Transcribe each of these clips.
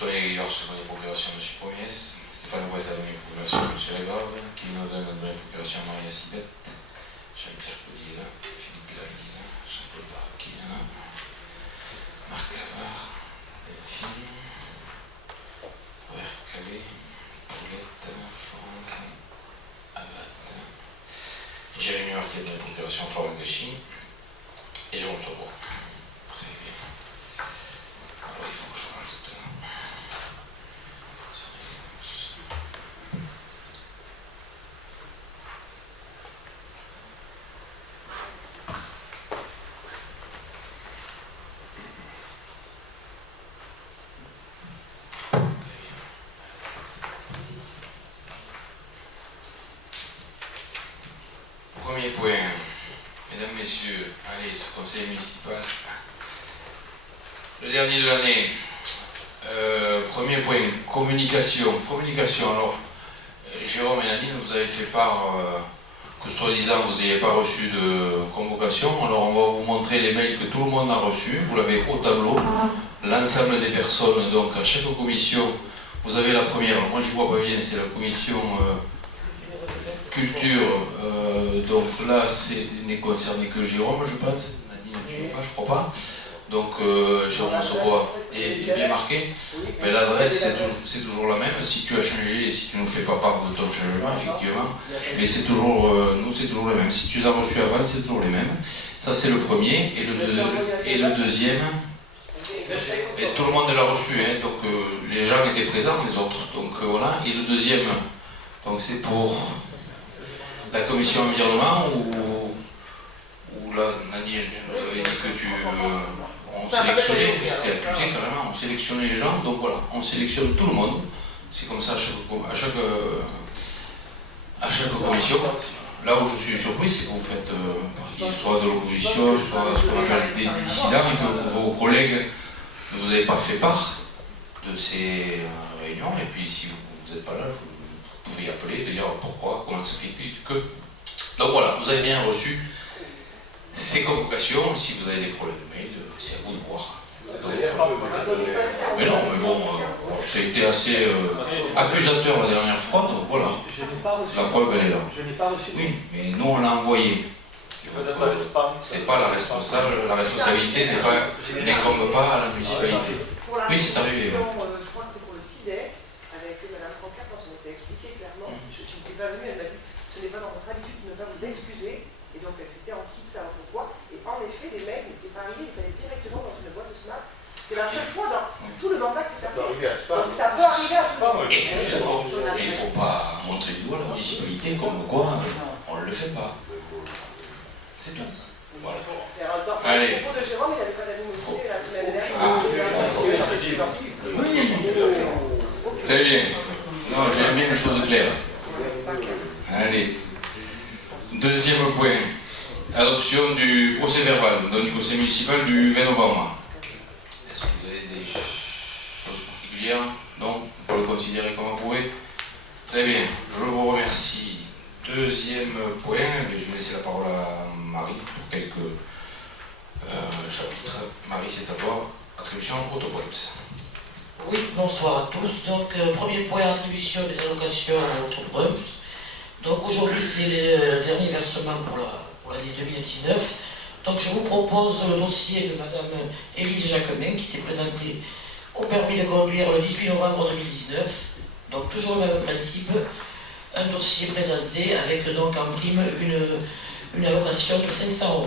Soleil Aguilar, chef de procuration, M. Pomiès. Stéphane Bouet, adjoint de procuration, M. Lagarde. Kevin Audin, adjoint de procuration, Maria Sibette. Jean-Pierre Collier là. Philippe Larry là. Jean-Claude Baraki là. Marc Cavard. Delphine. Robert Calais. Paulette. Florence. Agathe. Jérémy Marquet de la procuration, Florent Gachy. Et Jérôme Turbo. Très bien. Alors il faut que je rajoute là. Premier point, mesdames, messieurs, allez, ce conseil municipal, le dernier de l'année. Premier point, communication. Communication, alors, Jérôme et Nadine, vous avez fait part que soi-disant vous n'ayez pas reçu de convocation. Alors on va vous montrer les mails que tout le monde a reçus. Vous l'avez au tableau. L'ensemble des personnes, donc à chaque commission, vous avez la première. Moi j'y vois pas bien, c'est la commission culture. Donc là, ce n'est concerné que Jérôme, je pense. Nadine, tu ne sais pas, je crois pas. Donc Jérôme Sobois est bien marqué. Mais l'adresse, c'est toujours la même. Si tu as changé et si tu ne nous fais pas part de ton changement, effectivement. Mais c'est toujours, nous, c'est toujours le même. Si tu les as reçus avant, c'est toujours les mêmes. Ça, c'est le premier. Et le deuxième, et tout le monde l'a reçu. Hein, donc les gens étaient présents, les autres. Donc voilà. Et le deuxième, donc c'est pour la commission environnement où là, Nadine, tu nous avais dit que tu... on sélectionnait, c'était accusé carrément, on sélectionnait les gens, donc voilà, on sélectionne tout le monde. C'est comme ça à chaque commission. Là où je suis surpris, c'est que vous faites partie soit de l'opposition, soit ce qu'on appelle des dissidents, et que vos collègues ne vous avez pas fait part de ces réunions, et puis si vous n'êtes pas là, vous pouvez appeler, de dire pourquoi, comment se fait-il que... Donc voilà, vous avez bien reçu ces convocations. Si vous avez des problèmes de mail, c'est à vous de voir. Mais non, mais bon, ça a été assez accusateur la dernière fois, donc voilà. La preuve, elle est là. Oui, mais nous, on l'a envoyé. C'est pas la responsabilité n'incombe pas à la municipalité. Oui, c'est arrivé. Je crois que c'était pour le CIDER, avec Mme Francaire, quand on était expliqué clairement. Je n'étais pas venue, elle m'a dit ce n'est pas dans votre habitude de ne pas vous excuser. Et donc elle s'était enquis de savoir pourquoi. Et en effet, les mails n'étaient pas arrivés, ils allaient directement dans une boîte de Smart. C'est la seule fois dans tout le mandat que c'est arrivé. Ça peut arriver à tout le monde. Et il ne faut pas montrer du doigt la municipalité comme quoi on ne le fait pas. C'est tout. Voilà. Allez. Au propos de Jérôme, il n'avait pas d'animosité la semaine dernière. Très bien. Non, j'aime bien les choses claires. Allez. Deuxième point. Adoption du procès verbal, donc du conseil municipal du 20 novembre. Est-ce que vous avez des choses particulières? Non? Pour le considérer comme approuvé? Très bien. Je vous remercie. Deuxième point, je vais laisser la parole à Marie pour quelques chapitres. Marie, c'est à toi. Attribution autopoint. Oui, bonsoir à tous. Donc, premier point, attribution des allocations autopoint. Donc aujourd'hui, c'est le dernier versement pour l'année 2019. Donc je vous propose le dossier de Madame Élise Jacquemin qui s'est présentée au permis de conduire le 18 novembre 2019. Donc toujours le même principe. Un dossier présenté avec donc en prime une allocation de 500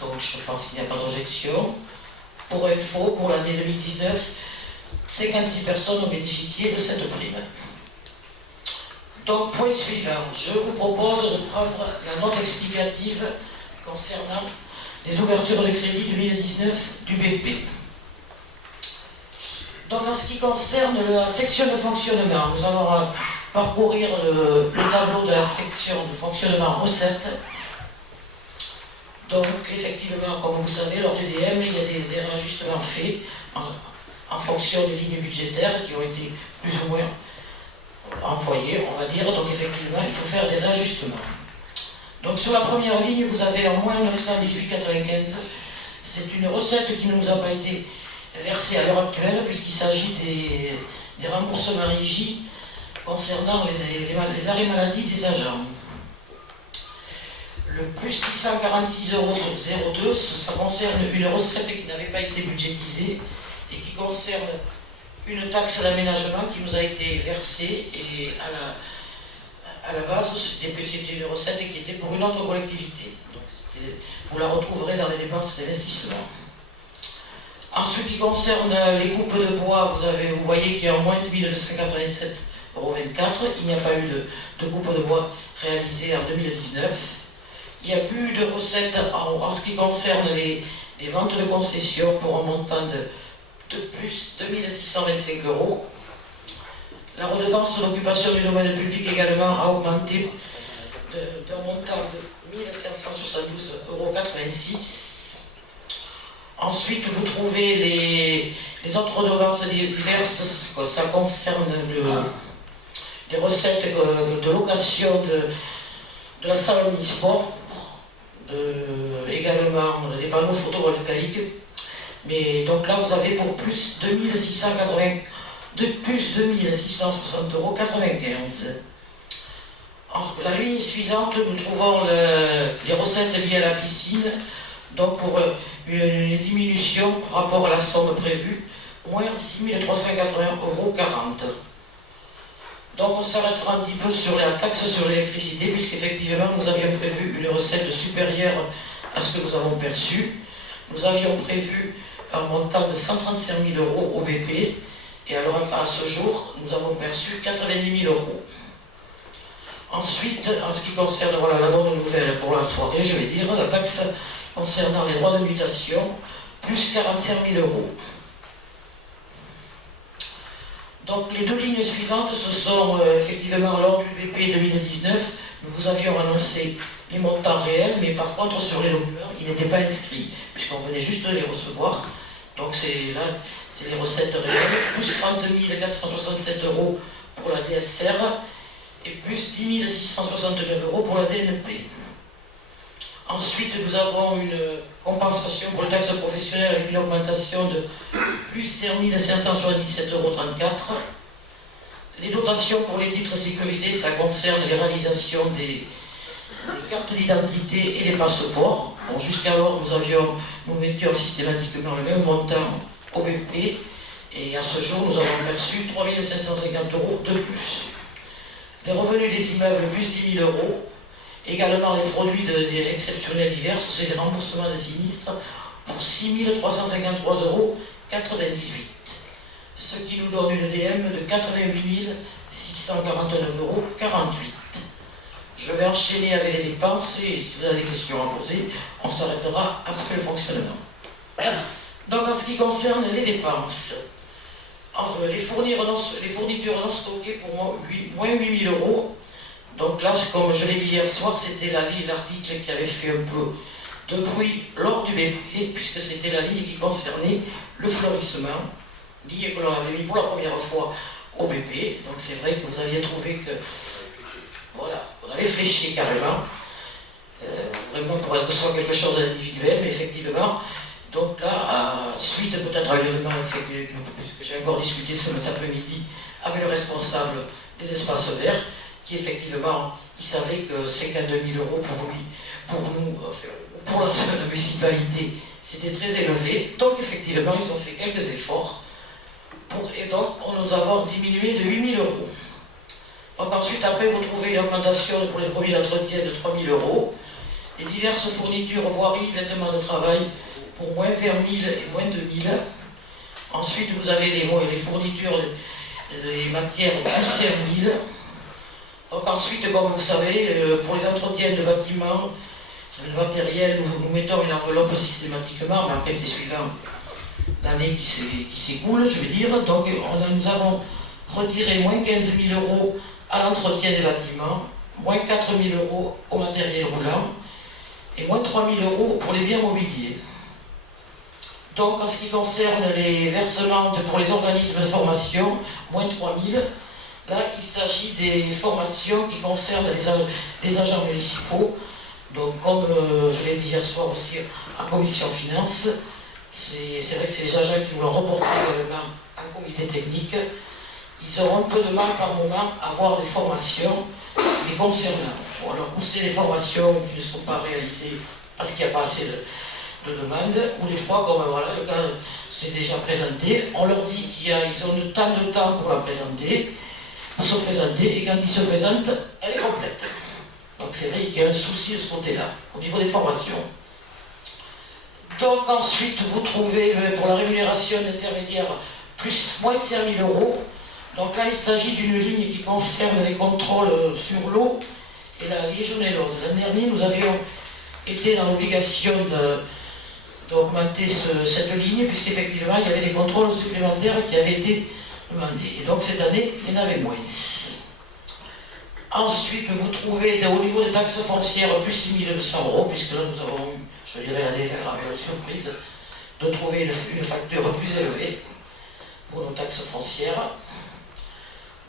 €. Donc je pense qu'il n'y a pas d'objection. Pour info, pour l'année 2019, 56 personnes ont bénéficié de cette prime. Donc point suivant, je vous propose de prendre la note explicative concernant les ouvertures de crédit 2019 du BP. Donc en ce qui concerne la section de fonctionnement, nous allons parcourir le tableau de la section de fonctionnement recettes. Donc effectivement, comme vous savez, lors du DM, il y a des réajustements faits en fonction des lignes budgétaires qui ont été plus ou moins employés, on va dire. Donc effectivement, il faut faire des réajustements. Donc sur la première ligne, vous avez en moins 918,95. C'est une recette qui ne nous a pas été versés à l'heure actuelle, puisqu'il s'agit des remboursements régie concernant les arrêts maladie des agents. Le plus 646 € sur 02, ça concerne une recette qui n'avait pas été budgétisée et qui concerne une taxe d'aménagement qui nous a été versée et à la base c'était une recette qui était pour une autre collectivité. Donc, vous la retrouverez dans les dépenses d'investissement. En ce qui concerne les coupes de bois, vous voyez qu'il y a en moins 1287,24 €. Il n'y a pas eu de coupe de bois réalisée en 2019. Il n'y a plus de recettes en ce qui concerne les ventes de concessions pour un montant de plus 2625 €. La redevance d'occupation du domaine public également a augmenté d'un montant de 1572,86 €. Ensuite, vous trouvez les autres redevances diverses, ça concerne les recettes de location de la salle omnisport, également des panneaux photovoltaïques. Mais donc là, vous avez pour plus 2660,95 €. La ligne suivante, nous trouvons les recettes liées à la piscine, donc pour une diminution par rapport à la somme prévue, moins 6380,40 €. Donc on s'arrêtera un petit peu sur la taxe sur l'électricité, puisqu'effectivement nous avions prévu une recette supérieure à ce que nous avons perçu. Nous avions prévu un montant de 135 000 € au BP, et alors à ce jour, nous avons perçu 90 000 €. Ensuite, en ce qui concerne la bonne nouvelle pour la soirée, je vais dire, la taxe concernant les droits de mutation, plus 45 000 €. Donc les deux lignes suivantes, ce sont effectivement lors du BP 2019, nous vous avions annoncé les montants réels, mais par contre sur les documents, ils n'étaient pas inscrits, puisqu'on venait juste de les recevoir. Donc c'est les recettes réelles, plus 30 467 € pour la DSR et plus 10 669 € pour la DNP. Ensuite, nous avons une compensation pour les taxes professionnelles avec une augmentation de plus 5 577,34 €. Les dotations pour les titres sécurisés, ça concerne les réalisations des cartes d'identité et des passeports. Bon, jusqu'alors, nous mettions systématiquement le même montant au BP, et à ce jour, nous avons perçu 3 550 € de plus. Les revenus des immeubles, plus 10 000 €. Également, les produits exceptionnels divers, c'est les remboursements de sinistres pour 6 353,98 €, ce qui nous donne une DM de 88 649,48 €. Je vais enchaîner avec les dépenses, et si vous avez des questions à poser, on s'arrêtera après le fonctionnement. Donc en ce qui concerne les dépenses, les fournitures non stockées pour moins 8 000 €. Donc là, comme je l'ai dit hier soir, c'était l'article qui avait fait un peu de bruit lors du BP, puisque c'était la ligne qui concernait le fleurissement, ligne que l'on avait mis pour la première fois au BP. Donc c'est vrai que vous aviez trouvé que, voilà, on avait fléché carrément, vraiment pour que ce soit quelque chose d'individuel, mais effectivement, donc là, suite peut-être à une demande, puisque j'ai encore discuté cet après-midi avec le responsable des espaces verts, qui effectivement, il savait que 52 000 € pour lui, pour nous, pour la municipalité, c'était très élevé. Donc effectivement, ils ont fait quelques efforts pour nous avoir diminué de 8 000 €. Donc ensuite, après, vous trouvez une augmentation pour les produits d'entretien de 3 000 €, les diverses fournitures, voiries, vêtements de travail pour moins 20 000 et moins 2 000. Ensuite, vous avez les fournitures des matières plus 5 000. Donc ensuite, comme vous savez, pour les entretiens de bâtiments, le matériel, nous mettons une enveloppe systématiquement, mais après c'est suivant l'année qui s'écoule, je vais dire. Donc nous avons retiré moins 15 000 € à l'entretien des bâtiments, moins 4 000 € au matériel roulant et moins 3 000 € pour les biens mobiliers. Donc en ce qui concerne les versements pour les organismes de formation, moins 3 000 €. Là, il s'agit des formations qui concernent les agents municipaux. Donc, comme je l'ai dit hier soir aussi en commission finance, c'est vrai que c'est les agents qui nous l'ont reporté également en comité technique. Ils auront peu de mal par moment à avoir des formations les concernant. Bon, alors, ou c'est des formations qui ne sont pas réalisées parce qu'il n'y a pas assez de demandes, ou des fois, comme voilà, le cas s'est déjà présenté, on leur dit qu'ils ont tant de temps pour la présenter, pour se présenter, et quand ils se présentent, elle est complète. Donc c'est vrai qu'il y a un souci de ce côté-là, au niveau des formations. Donc ensuite, vous trouvez pour la rémunération intermédiaire moins 5 000 €. Donc là, il s'agit d'une ligne qui concerne les contrôles sur l'eau et la légionellose. L'année dernière, nous avions été dans l'obligation d'augmenter cette ligne, puisqu'effectivement, il y avait des contrôles supplémentaires qui avaient été demandés. Et donc cette année, il y en avait moins. Ensuite, vous trouvez au niveau des taxes foncières plus 6 200 €, puisque là, nous avons eu, je dirais, la désagréable surprise de trouver une facture plus élevée pour nos taxes foncières.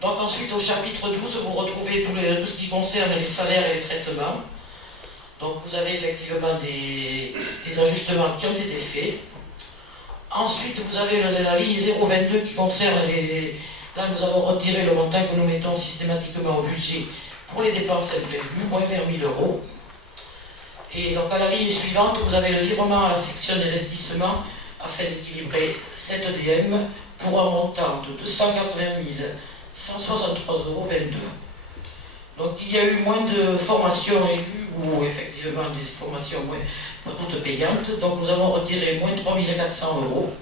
Donc ensuite, au chapitre 12, vous retrouvez tout ce qui concerne les salaires et les traitements. Donc vous avez effectivement des ajustements qui ont été faits. Ensuite, vous avez la ligne 022 qui concerne Là, nous avons retiré le montant que nous mettons systématiquement au budget pour les dépenses imprévues, moins 20 000 €. Et donc à la ligne suivante, vous avez le virement à la section d'investissement afin d'équilibrer cette DM pour un montant de 280 163,22 €. Donc il y a eu moins de formations élues ou effectivement des formations pas toutes payantes. Donc nous avons retiré moins 3 400 €.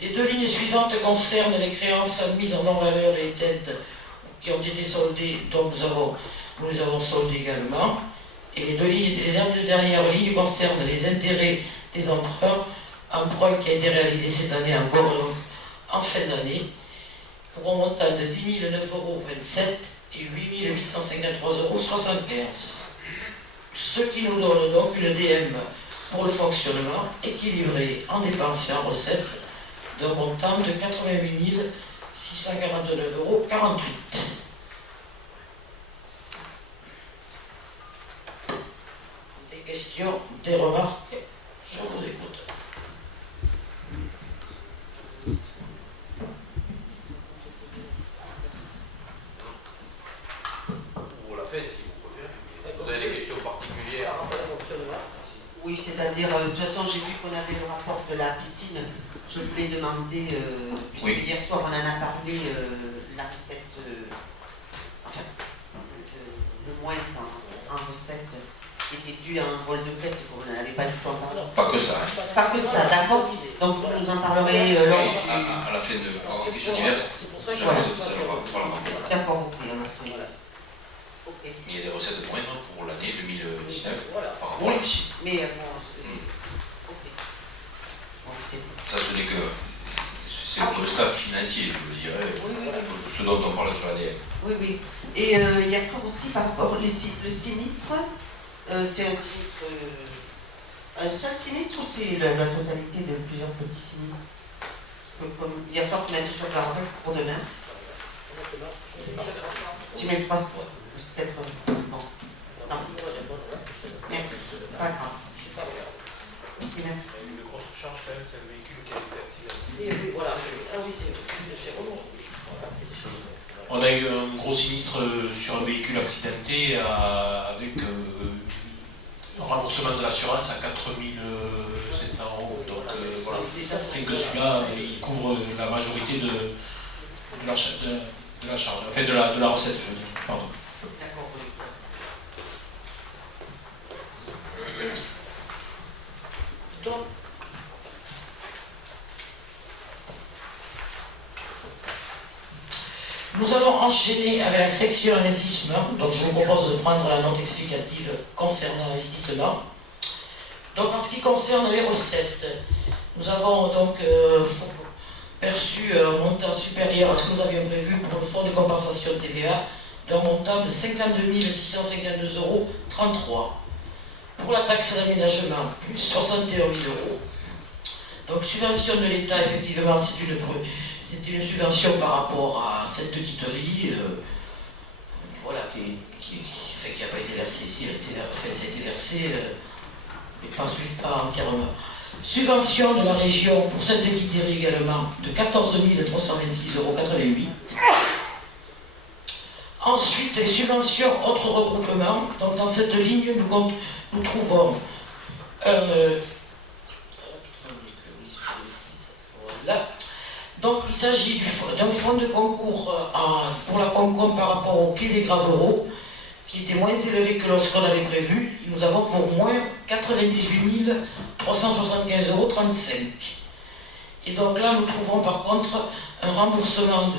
Les deux lignes suivantes concernent les créances admises en non-valeur et aides qui ont été soldées, donc nous les avons soldées également. Et les deux dernières lignes concernent les intérêts des emprunts, emprunt qui a été réalisé cette année encore donc, en fin d'année, pour un montant de 10 009,27 € et 8 853,75 €. Ce qui nous donne donc une DM pour le fonctionnement équilibrée en dépenses et en recettes d'un montant de 88 649,48 €. Des questions, des remarques, je vous écoute. Pour la fête, si vous préférez. Vous avez des questions particulières Par rapport au fonctionnement. Oui, c'est-à-dire, de toute façon, j'ai vu qu'on avait le rapport de la piscine. Je voulais demander, puisque Oui. hier soir on en a parlé, la recette, enfin, le moins en recette qui était dû à un vol de caisse, vous n'en avez pas du tout en parlé. Pas que ça. Hein. Pas que ça, d'accord. Donc vous nous en parlerez lors Oui, du... à la fin de en question diverse. C'est pour ça que Voilà. D'accord. D'accord, ok, on a fait. Voilà. Ok. Mais il y a des recettes moindres pour l'année 2019 Voilà. par rapport à la piscine. Mais bon, ok. Bon, c'est... Ça, ce n'est que. C'est le staff financier, je veux dire. Oui. Ce dont on parle sur l'ADN. Oui, oui. Et il y a aussi par rapport le sinistre, c'est un sinistre, un seul sinistre ou c'est la totalité de plusieurs petits sinistres? Parce que comme hier soir, tu m'as dit que je regarderai pour demain. Si même pas, peut-être. Bon. Non. Merci. C'est pas grave. Ok, merci. Une grosse charge quand même, c'est le véhicule qui a été accidenté. Et oui, voilà. Ah oui, c'est de chez Renault. Voilà. On a eu un gros sinistre sur un véhicule accidenté avec un remboursement de l'assurance à 4 500 €. Donc voilà, rien que celui-là, il couvre la majorité de la charge, enfin de la recette, je veux dire. Pardon. D'accord, oui. Donc, nous allons enchaîner avec la section investissement. Donc je vous propose de prendre la note explicative concernant l'investissement. Donc en ce qui concerne les recettes, nous avons donc perçu un montant supérieur à ce que nous avions prévu pour le fonds de compensation TVA d'un montant de 52 652,33 €. Pour la taxe d'aménagement, plus 61 000 €. Donc subvention de l'État, effectivement, c'est une subvention par rapport à cette quitterie, voilà, qui n'a pas été versée ici, ça a été versé, mais pas entièrement. Subvention de la région pour cette guiderie également de 14 326,88 €. Ensuite, les subventions autres regroupements. Donc dans cette ligne, nous trouvons voilà. Donc il s'agit d'un fonds de concours pour la Concom par rapport au quai des Gravereaux, qui était moins élevé que lorsqu'on avait prévu. Nous avons pour moins 98 375,35 €. Et donc là, nous trouvons par contre un remboursement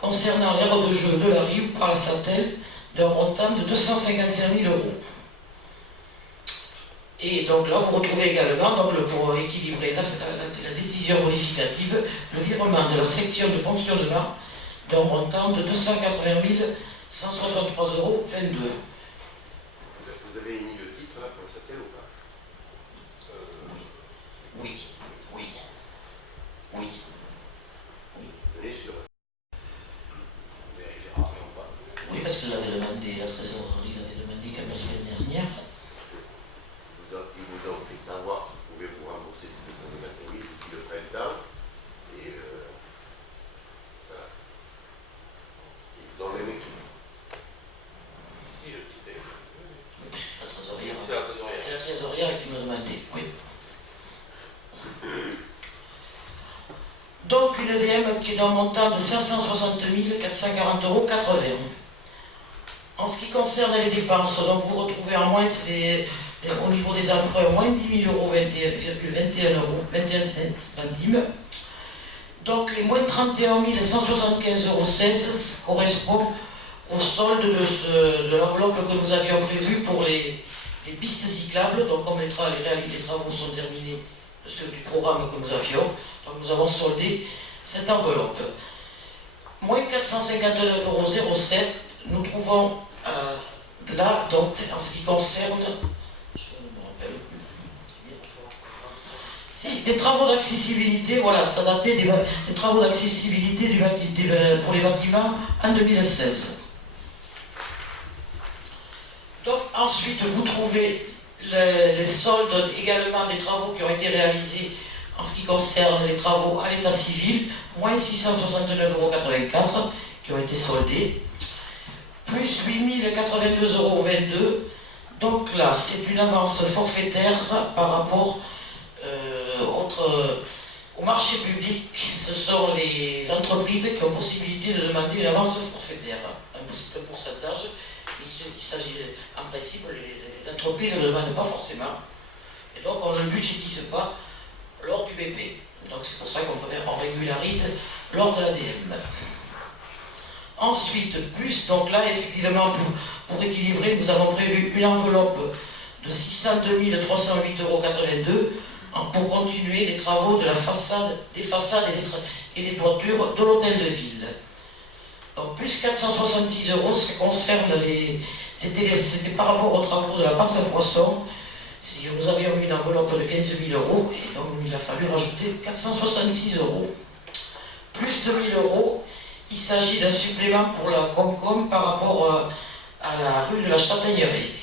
concernant l'aire de jeu de la Rive par la Satelle d'un montant de 255 000 €. Et donc là, vous retrouvez également, donc, pour équilibrer la décision modificative, le virement de la section de fonctionnement d'un montant de 280 163,22 €. Vous avez émis le titre là pour le Satelle ou pas? Oui. On est sûr. On vérifiera après ou pas. Oui, parce que l'avait demandé, la trésorerie l'avait demandé quand même la semaine dernière. Il vous a fait savoir qu'il pouvait vous rembourser ces 225 000 depuis le printemps. Et voilà. Ils vous ont même écrit. Si, le titre est. Oui, puisque la trésorière. C'est la trésorière. C'est la trésorière qui me demandait, oui. Donc une EDM qui est d'un montant de 560 440,80 €. En ce qui concerne les dépenses, donc vous retrouvez en moins au niveau des emprunts, moins 10 000 €, 21 centimes. Donc les moins 31 175,16 € correspondent au solde de l'enveloppe que nous avions prévue pour les pistes cyclables. Donc comme les travaux sont terminés du programme que nous avions, donc nous avons soldé cette enveloppe. Moins 459,07 €, nous trouvons là, donc en ce qui concerne des travaux d'accessibilité, voilà, ça datait des travaux d'accessibilité pour les bâtiments en 2016. Donc ensuite vous trouvez les soldes également des travaux qui ont été réalisés en ce qui concerne les travaux à l'état civil, moins 669,84 € qui ont été soldés, plus 8 082,22 €. Donc là, c'est une avance forfaitaire par rapport au marché public. Ce sont les entreprises qui ont possibilité de demander une avance forfaitaire. C'est un pourcentage. Il s'agit, en principe, les entreprises ne le demandent pas forcément. Et donc on ne le budgétise pas lors du BP. Donc c'est pour ça qu'on régularise lors de l'ADM. Ensuite, plus, donc là, effectivement, pour équilibrer, nous avons prévu une enveloppe de 602 308,82 € pour continuer les travaux de des façades et des toitures de l'hôtel de ville. Donc plus 466 €, ce qui concerne c'était par rapport aux travaux de la passe à poisson. Si nous avions mis une enveloppe de 15 000 €, et donc il a fallu rajouter 466 €. Plus 2 000 €, il s'agit d'un supplément pour la Comcom par rapport à la rue de la Châtaignerie.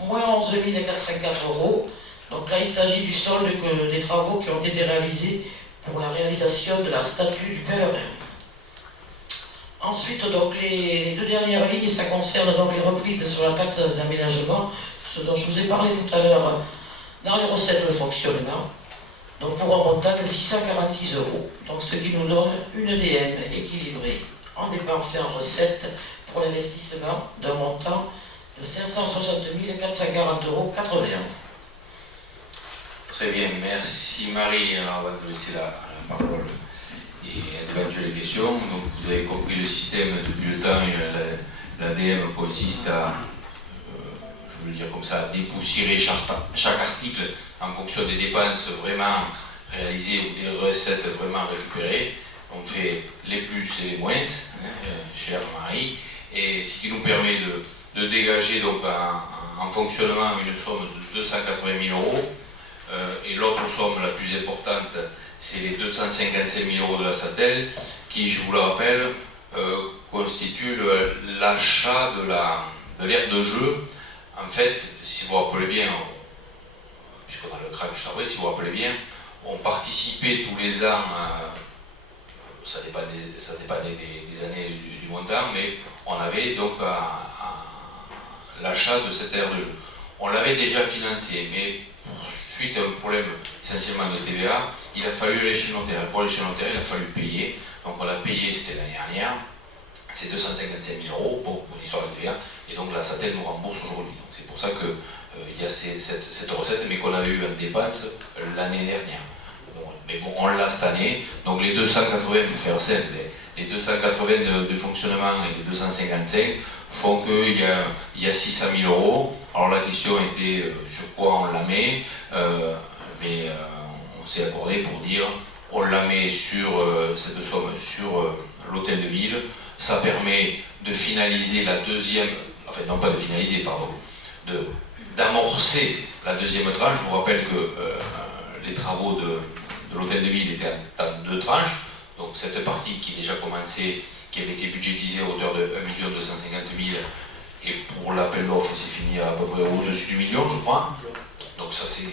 Moins 11 404 €. Donc là, il s'agit du solde des travaux qui ont été réalisés pour la réalisation de la statue du pèlerin. Ensuite, donc, les deux dernières lignes, ça concerne donc les reprises sur la taxe d'aménagement, ce dont je vous ai parlé tout à l'heure dans les recettes de fonctionnement. Donc pour un montant de 646 €. Donc ce qui nous donne une EDM équilibrée en dépenses et en recettes pour l'investissement d'un montant de 560 440,81 €. Très bien, merci Marie. Alors on va te laisser la parole et d'éventuelles questions. Donc vous avez compris le système depuis le temps. L'ADM consiste à, je veux le dire comme ça, dépoussiérer chaque article en fonction des dépenses vraiment réalisées ou des recettes vraiment récupérées. On fait les plus et les moins, chère Marie, et ce qui nous permet de dégager donc en fonctionnement une somme de 280 000 €. Et l'autre somme la plus importante, c'est les 255 000 € de la Satelle, qui, je vous le rappelle, constitue l'achat de l'aire de jeu. En fait, si vous vous rappelez bien, puisqu'on a le crack juste après, si vous vous rappelez bien, on participait tous les ans, ça dépend des années du montant, mais on avait donc l'achat de cette aire de jeu. On l'avait déjà financé, mais suite à un problème essentiellement de TVA, il a fallu l'échelon terrain. Pour l'échelon terrain, il a fallu payer. Donc on l'a payé, c'était l'année dernière, c'est 255 000 € pour l'histoire de TVA, et donc la SATEL nous rembourse aujourd'hui. Donc c'est pour ça qu'il y a cette recette, mais qu'on avait eu en dépense l'année dernière. Bon, mais bon, on l'a cette année, donc les 280, pour faire simple, les 280 de fonctionnement et les 255 font qu'il y a 600 000 €. Alors la question était sur quoi on la met, mais on s'est accordé pour dire on la met sur cette somme sur l'hôtel de ville. Ça permet de finaliser la deuxième, enfin non pas de finaliser, pardon, d'amorcer la deuxième tranche. Je vous rappelle que les travaux de l'hôtel de ville étaient en 2 tranches, donc cette partie qui est déjà commencée, qui avait été budgétisée à hauteur de 1 250 000, et pour l'appel d'offres c'est fini à peu près au-dessus du million, je crois. Donc ça c'est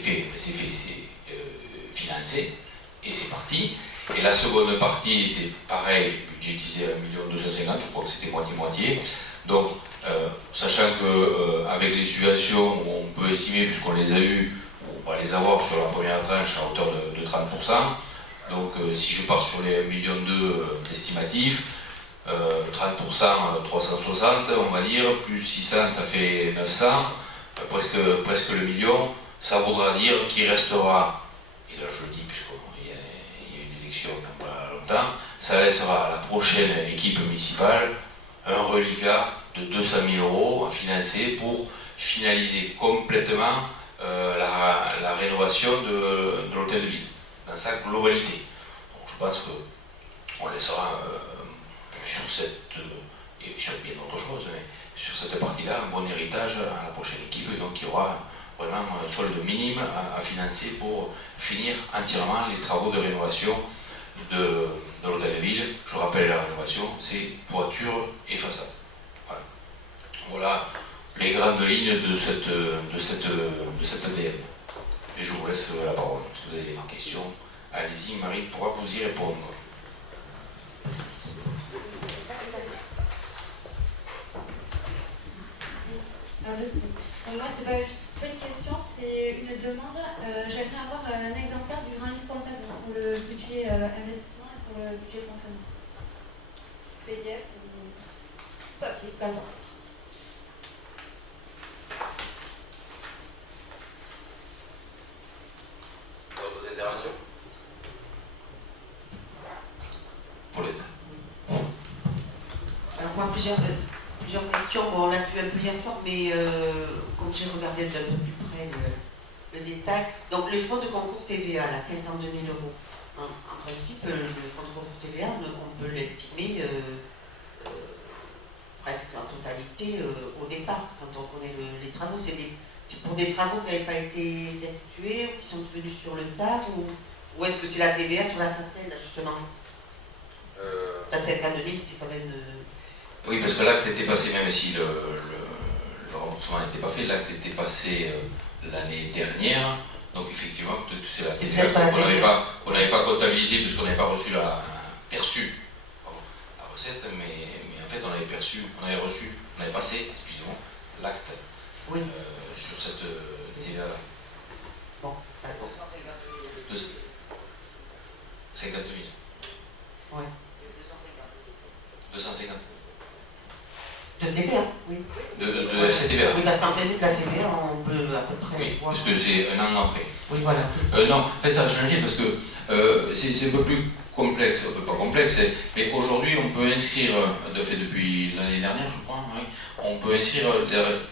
fait, c'est financé, et c'est parti. Et la seconde partie était pareil, budgétisée à 1 250 000, je crois que c'était moitié-moitié. Donc, sachant qu'avec les subventions, on peut estimer, puisqu'on les a eues, on va les avoir sur la première tranche à hauteur de 30%. Donc, si je pars sur les 1,2 million d'estimatifs, 30%, 360, on va dire, plus 600, ça fait 900, presque le million. Ça voudra dire qu'il restera, et là je le dis puisqu'il y a une élection dans pas longtemps, ça laissera à la prochaine équipe municipale un reliquat de 200 000 € à financer pour finaliser complètement la rénovation de l'hôtel de ville, dans sa globalité. Donc je pense qu'on laissera sur cette, et sur bien d'autres choses, mais sur cette partie-là, un bon héritage à la prochaine équipe, et donc il y aura vraiment un solde minime à financer pour finir entièrement les travaux de rénovation de l'hôtel de ville. Je rappelle, la rénovation, c'est toiture et façade. Voilà les grandes lignes de cette ADN. Et je vous laisse la parole. Si vous avez des questions, allez-y, Marie pourra vous y répondre. Moi, c'est pas une question, c'est une demande. J'aimerais avoir un exemplaire du grand livre comptable pour le budget investissement et pour le budget fonctionnement. PDF ou papier, peu importe. D'autres interventions? Pour les... Alors moi, plusieurs questions. Bon, on l'a vu un peu hier soir, mais quand j'ai regardé d'un peu plus près le détail, donc le fonds de concours TVA, là, 52 000 €. En principe, le fonds de concours TVA, on peut l'estimer presque en totalité au départ, quand on connaît les travaux. C'est pour des travaux qui n'avaient pas été effectués ou qui sont devenus sur le tard, ou est-ce que c'est la TVA sur la SATEL, justement? La 52 000, c'est quand même... Oui, parce que l'acte était passé, même si le remboursement n'était pas fait, l'acte était passé l'année dernière, donc effectivement, peut-être que c'est la TVA qu'on n'avait pas comptabilisé, puisqu'on n'avait pas reçu la recette, mais en fait on avait passé, excusez-moi, l'acte sur cette TVA-là. Bon, d'accord. 52 000. Ouais. 250. De TVA, oui. De FCTVA. Oui, parce qu'en principe, la TVA, on peut à peu près... Oui, voir. parce que c'est un an après. Oui, voilà, c'est ça. Non, en fait ça a changé parce que c'est un peu plus complexe, pas complexe, mais aujourd'hui on peut inscrire, depuis l'année dernière je crois, oui, on peut inscrire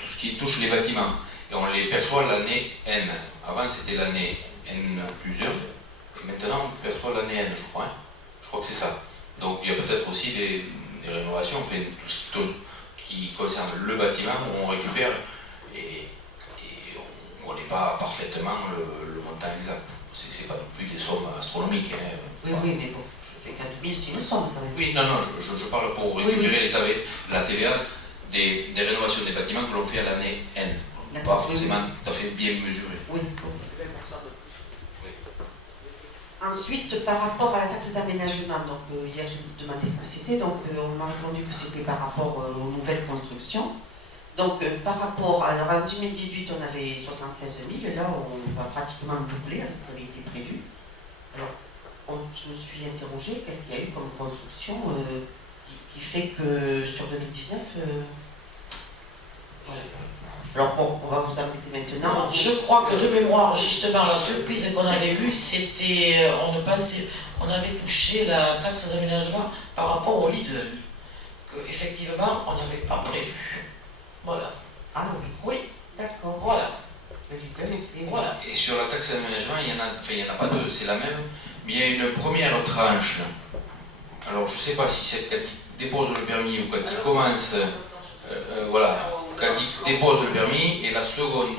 tout ce qui touche les bâtiments, et on les perçoit l'année N. Avant c'était l'année N plusieurs, et maintenant on perçoit l'année N, je crois. Hein. Je crois que c'est ça. Donc il y a peut-être aussi des rénovations, enfin, tout ce qui concerne le bâtiment, où on récupère et on n'est pas parfaitement le montant exact. C'est pas non plus des sommes astronomiques. Hein. Oui, mais bon, 50 000, c'est une somme quand même. Oui, non, je parle pour récupérer la TVA des rénovations des bâtiments que l'on fait à l'année N. pas forcément tout à fait bien mesuré. Oui. 20% de plus. Ensuite, par rapport à la taxe d'aménagement, donc hier j'ai demandé ce que c'était, donc on m'a répondu que c'était par rapport aux nouvelles constructions. Donc par rapport, alors en 2018 on avait 76 000, là on va pratiquement doubler ce qui avait été prévu. Alors je me suis interrogée, qu'est-ce qu'il y a eu comme construction qui fait que sur 2019, voilà. Alors bon, on va vous embêter maintenant. Je crois que de mémoire, justement, la surprise qu'on avait eue, c'était, on avait touché la taxe d'aménagement par rapport au Lidl, que effectivement on n'avait pas prévu. Voilà. Ah oui, Oui, d'accord. voilà. Le Lidl était- Voilà. Et sur la taxe d'aménagement, il y en a pas deux, c'est la même, mais il y a une première tranche. Alors je ne sais pas si c'est quand il dépose le permis ou quand il commence, voilà, quand il dépose le permis, et la seconde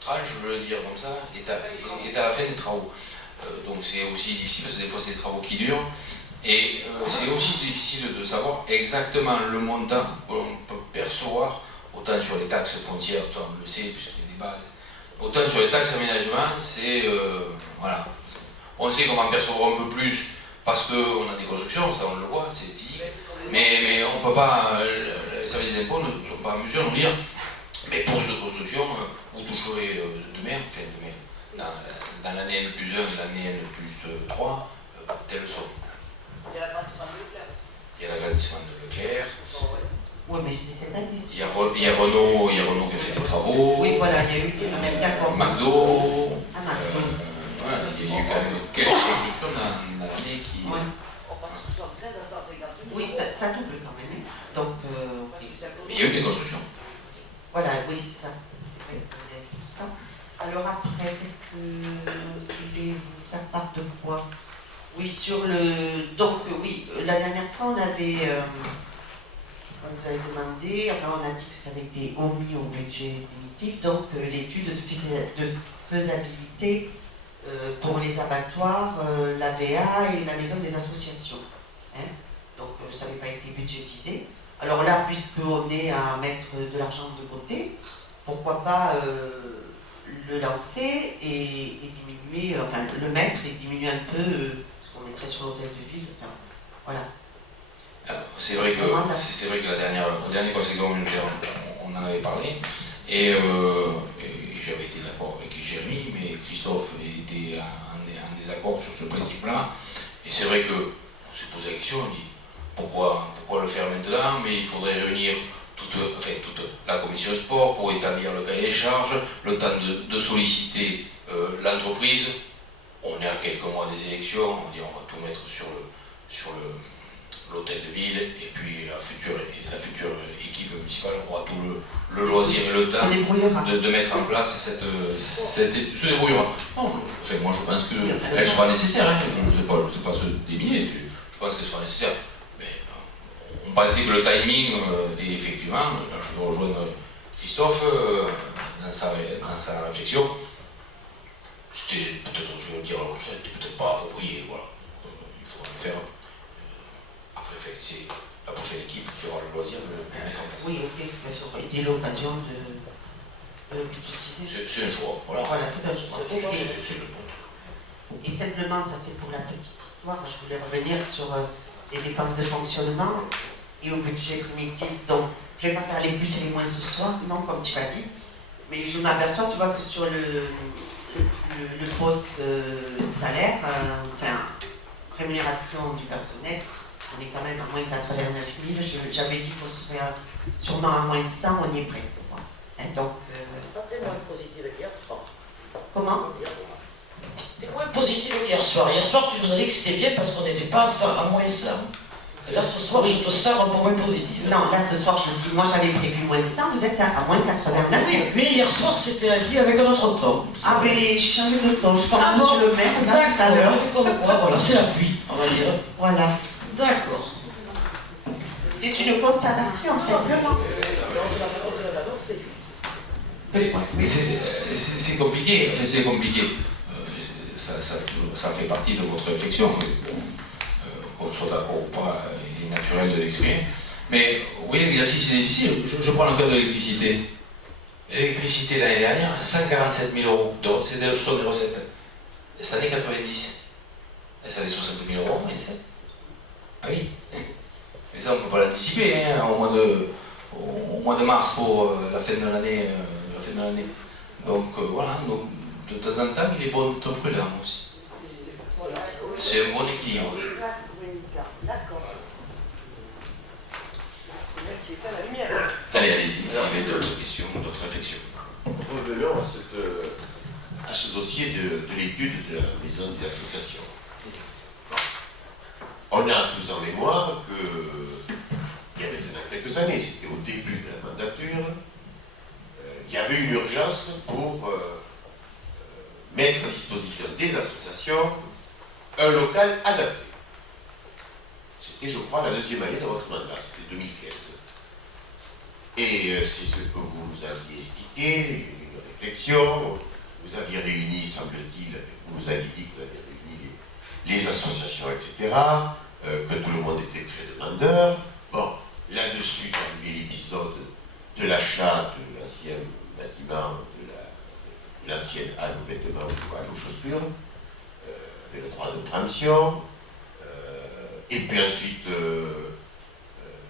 tranche, je veux le dire comme ça, est à la fin des travaux. Donc c'est aussi difficile parce que des fois c'est des travaux qui durent. Et c'est aussi difficile de savoir exactement le montant que l'on peut percevoir, autant sur les taxes foncières, ça on le sait puisqu'il y a des bases, autant sur les taxes d'aménagement, c'est voilà. On sait comment percevoir un peu plus parce qu'on a des constructions, ça on le voit, c'est physique. Mais on ne peut pas, les services des impôts ne sont pas en mesure de nous dire, mais pour cette construction, vous toucherez demain, dans l'année N+1 et l'année N+3, telle somme. Il y a l'agrandissement de Leclerc. Il y a l'agrandissement de Leclerc, Oui, mais c'est cette année. il y a Renault qui a fait des travaux, Oui, voilà, il y a eu quand même, d'accord. McDo, Ah, McDo aussi. voilà, il y a eu quand même quelques constructions dans l'année qui... Ouais. On passe de 76 à 150 000. Oui, ça double quand même. Hein. Donc, Parce que c'est un peu- Il y a eu des constructions. voilà, oui, c'est ça. Oui, on est tout ça. Alors après, qu'est-ce que je voulais vous faire part de quoi? Oui, sur le... Donc, oui, la dernière fois, on vous avait demandé, enfin, on a dit que ça avait été omis au budget définitif, donc l'étude de faisabilité pour les abattoirs, la VA et la maison des associations. Hein. Donc, ça n'avait pas été budgétisé. Alors là, puisqu'on est à mettre de l'argent de côté, pourquoi pas le lancer et diminuer, enfin le mettre et diminuer un peu ce qu'on mettrait sur l'hôtel de ville. Enfin, voilà. C'est vrai que au dernier conseil communautaire, on en avait parlé, et j'avais été d'accord avec Jérémy, mais Christophe était en désaccord sur ce principe-là, et c'est vrai qu'on s'est posé la question, on dit pourquoi le faire maintenant, mais il faudrait réunir toute la commission sport pour établir le cahier des charges, le temps de solliciter l'entreprise. On est à quelques mois des élections, on dit on va tout mettre sur l'hôtel de ville, et puis la future équipe municipale aura tout le loisir et le temps de mettre en place se débrouillera. Non, enfin, moi je pense qu'elle sera nécessaire, hein. Je ne sais pas se déminer, je pense qu'elle sera nécessaire. Mais on pensait que le timing, et effectivement, là, je peux rejoindre Christophe dans sa réflexion, c'était peut-être, je vais le dire, c'était peut-être pas approprié, voilà. Il faudra le faire. Après, c'est la prochaine équipe qui aura le loisir de le mettre en place. Oui, ok, mais ça aurait été l'occasion de budgétiser. C'est un choix, voilà. Voilà, c'est un choix. C'est le bon. Et simplement, ça c'est pour la petite histoire, je voulais revenir sur les dépenses de fonctionnement et au budget primitif. Donc, je ne vais pas faire les plus et les moins ce soir, non, comme tu as dit, mais je m'aperçois, tu vois, que sur le poste salaire, enfin, rémunération du personnel, on est quand même à moins 89 000. J'avais dit qu'on serait sûrement à moins 100, on y est presque. Quoi. Hein, donc, Pas tellement positif hier soir. comment? T'es moins positif qu'hier soir. Hier soir, tu nous as dit que c'était bien parce qu'on n'était pas à moins 100. Et là, ce soir, je te sors un peu moins positif. Non, là, ce soir, je dis, moi, j'avais prévu moins 100, vous êtes à moins 89. Oui, mais hier soir, c'était acquis avec un autre ton. Ah, mais j'ai changé de ton, je pense, Ah, monsieur le maire, là, tout à l'heure. Comme quoi, voilà, c'est la pluie, on va dire. Voilà. D'accord. C'est une constatation, simplement. Mais c'est compliqué, enfin, c'est compliqué. Ça fait partie de votre réflexion. Qu'on soit d'accord ou pas, il est naturel de l'exprimer. Mais oui, l'exercice est difficile. Je prends le cas de l'électricité. L'électricité l'année dernière, 147 000 euros. Ce sont des recettes. Et cette année, 90. Et ça fait 60 000 euros, il sait. Ah oui. Mais ça, on ne peut pas l'anticiper, hein, au mois de mars pour la fin de l'année. Donc voilà, donc, de temps en temps, il est bon d'être prudent aussi. C'est un bon équilibre. D'accord. C'est même qui éteint la lumière. Allez, allez-y, s'il y avait d'autres questions, d'autres réflexions. Revenons à ce dossier de l'étude de la maison des associations. On a tous en mémoire que, il y a maintenant quelques années, c'était au début de la mandature, il y avait une urgence pour mettre à disposition des associations un local adapté. C'était, je crois, la deuxième année de votre mandat, c'était 2015. Et c'est ce que vous nous aviez expliqué, une réflexion, vous aviez réuni, semble-t-il, vous nous aviez dit que vous aviez réuni les associations, etc., que tout le monde était très demandeur. Bon, là-dessus, il y a eu l'épisode de l'achat de l'ancien bâtiment, de l'ancienne halle aux vêtements ou halle aux chaussures, avec le droit de préemption, et puis ensuite,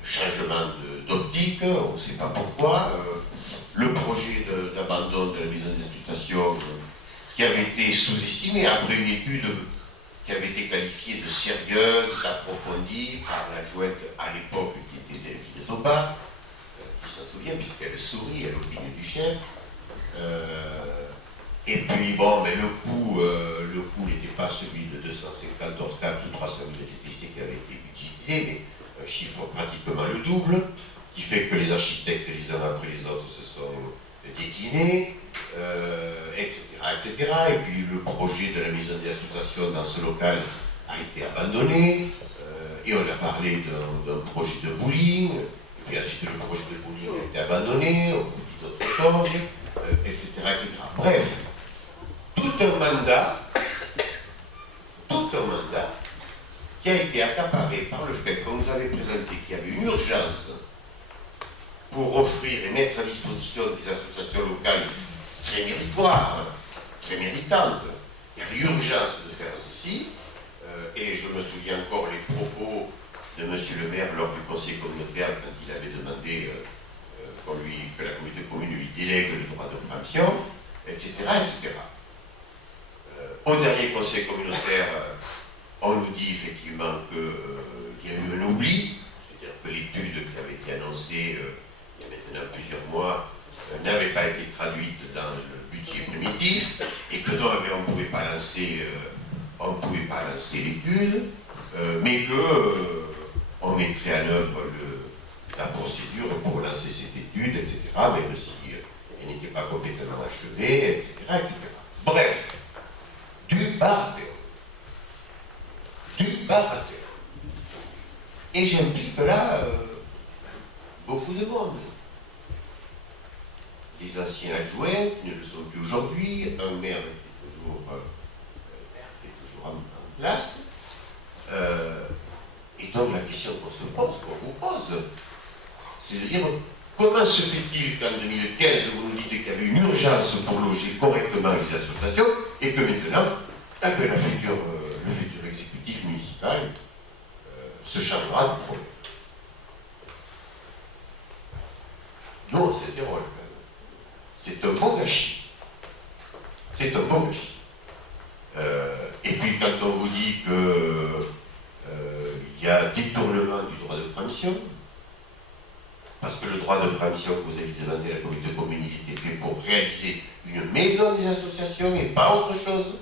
changement d'optique, on ne sait pas pourquoi, le projet d'abandon de la maison d'exploitation qui avait été sous-estimé après une étude qui avait été qualifiée de sérieuse, d'approfondie par l'adjointe à l'époque qui était Delphine Toba, qui s'en souvient puisqu'elle sourit à l'opinion du chef. Et puis bon, mais le coût n'était pas celui de 250 hors taxes ou 300 000 TTC qui avait été budgétisé, mais un chiffre pratiquement le double, qui fait que les architectes les uns après les autres se sont déclinés, etc., etc. Et puis le projet de la maison des associations dans ce local a été abandonné, et on a parlé d'un projet de bowling, et puis ensuite le projet de bowling a été abandonné, on dit d'autres choses, etc., etc. Bref, tout un mandat qui a été accaparé par le fait qu'on nous avait présenté qu'il y avait une urgence pour offrir et mettre à disposition des associations locales très méritoires, très méritantes. Il y avait urgence de faire ceci, et je me souviens encore les propos de M. le maire lors du conseil communautaire quand il avait demandé que la communauté commune lui délègue le droit de préemption, etc., etc. Au dernier conseil communautaire, on nous dit effectivement qu'il y a eu un oubli, c'est-à-dire que l'étude qui avait été annoncée il y a maintenant plusieurs mois n'avait pas été traduite dans le budget primitif, et que donc on ne pouvait pas lancer l'étude, mais qu'on mettrait en œuvre la procédure pour lancer cette étude, etc., même si elle n'était pas complètement achevée, etc., etc. Bref, du barateur. Et j'implique là beaucoup de monde. Les anciens adjoints ne le sont plus aujourd'hui, un maire qui est toujours en place. Et donc la question qu'on se pose, qu'on vous pose, c'est de dire comment se fait-il qu'en 2015 vous nous dites qu'il y avait une urgence pour loger correctement les associations et que maintenant, le futur exécutif municipal se chargera du problème. Non, c'était drôle quand même. C'est un beau gâchis. C'est un beau gâchis. Et puis quand on vous dit qu'il y a détournement du droit de préemption, parce que le droit de préemption que vous avez demandé à la communauté commune, il était fait pour réaliser une maison des associations et pas autre chose.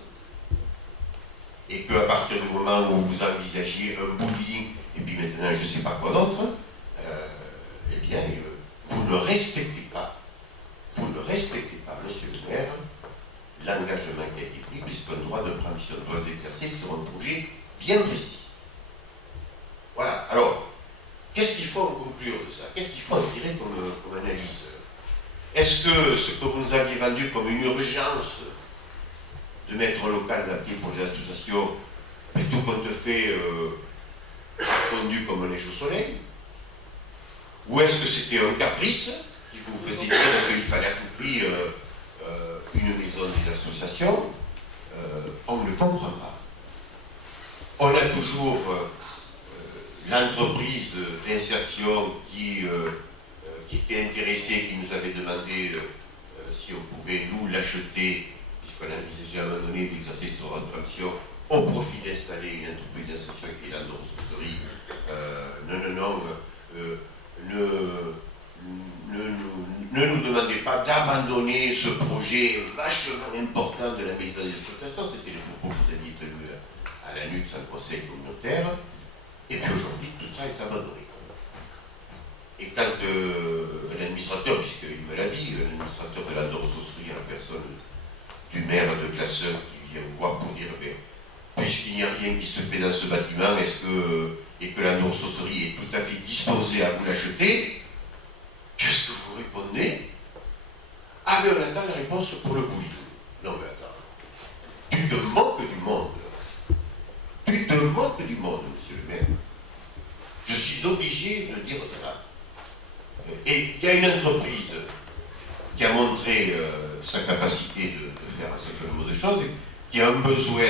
Et qu'à partir du moment où vous envisagiez un bowling, et puis maintenant je ne sais pas quoi d'autre, eh bien, vous ne respectez pas, monsieur le maire, l'engagement qui a été pris, puisqu'un droit de préemption doit s'exercer sur un projet bien précis. Voilà. Alors, qu'est-ce qu'il faut en conclure de ça? Qu'est-ce qu'il faut en tirer comme analyse? Est-ce que ce que vous nous aviez vendu comme une urgence de mettre un local adapté pour les associations, mais tout compte fait, fondu comme neige au soleil? Ou est-ce que c'était un caprice qui vous faisait dire qu'il fallait à tout prix une maison des associations, on ne comprend pas. On a toujours l'entreprise d'insertion qui était intéressée, qui nous avait demandé si on pouvait nous l'acheter, puisqu'on envisageait à un moment donné d'exercer son attraction au profit d'installer une entreprise d'insertion qui est là dans la ressourcerie. Ne nous demandez pas d'abandonner ce projet vachement important de la maison des exploitations. C'était le propos que vous aviez tenu à la NUTS, à conseil communautaire. Et puis aujourd'hui, tout ça est abandonné. Et quand l'administrateur, puisqu'il me l'a dit, l'administrateur de la ressourcerie, la personne du maire de Classeur qui vient me voir pour dire, puisqu'il n'y a rien qui se fait dans ce bâtiment, et que la ressourcerie est tout à fait disposée à vous l'acheter, qu'est-ce que vous répondez? Ah mais on attend la réponse pour le bouillon. Non mais attends, tu te moques du monde. Tu te moques du monde, monsieur le maire. Je suis obligé de dire ça. Et il y a une entreprise qui a montré sa capacité de faire un certain nombre de choses, qui a un besoin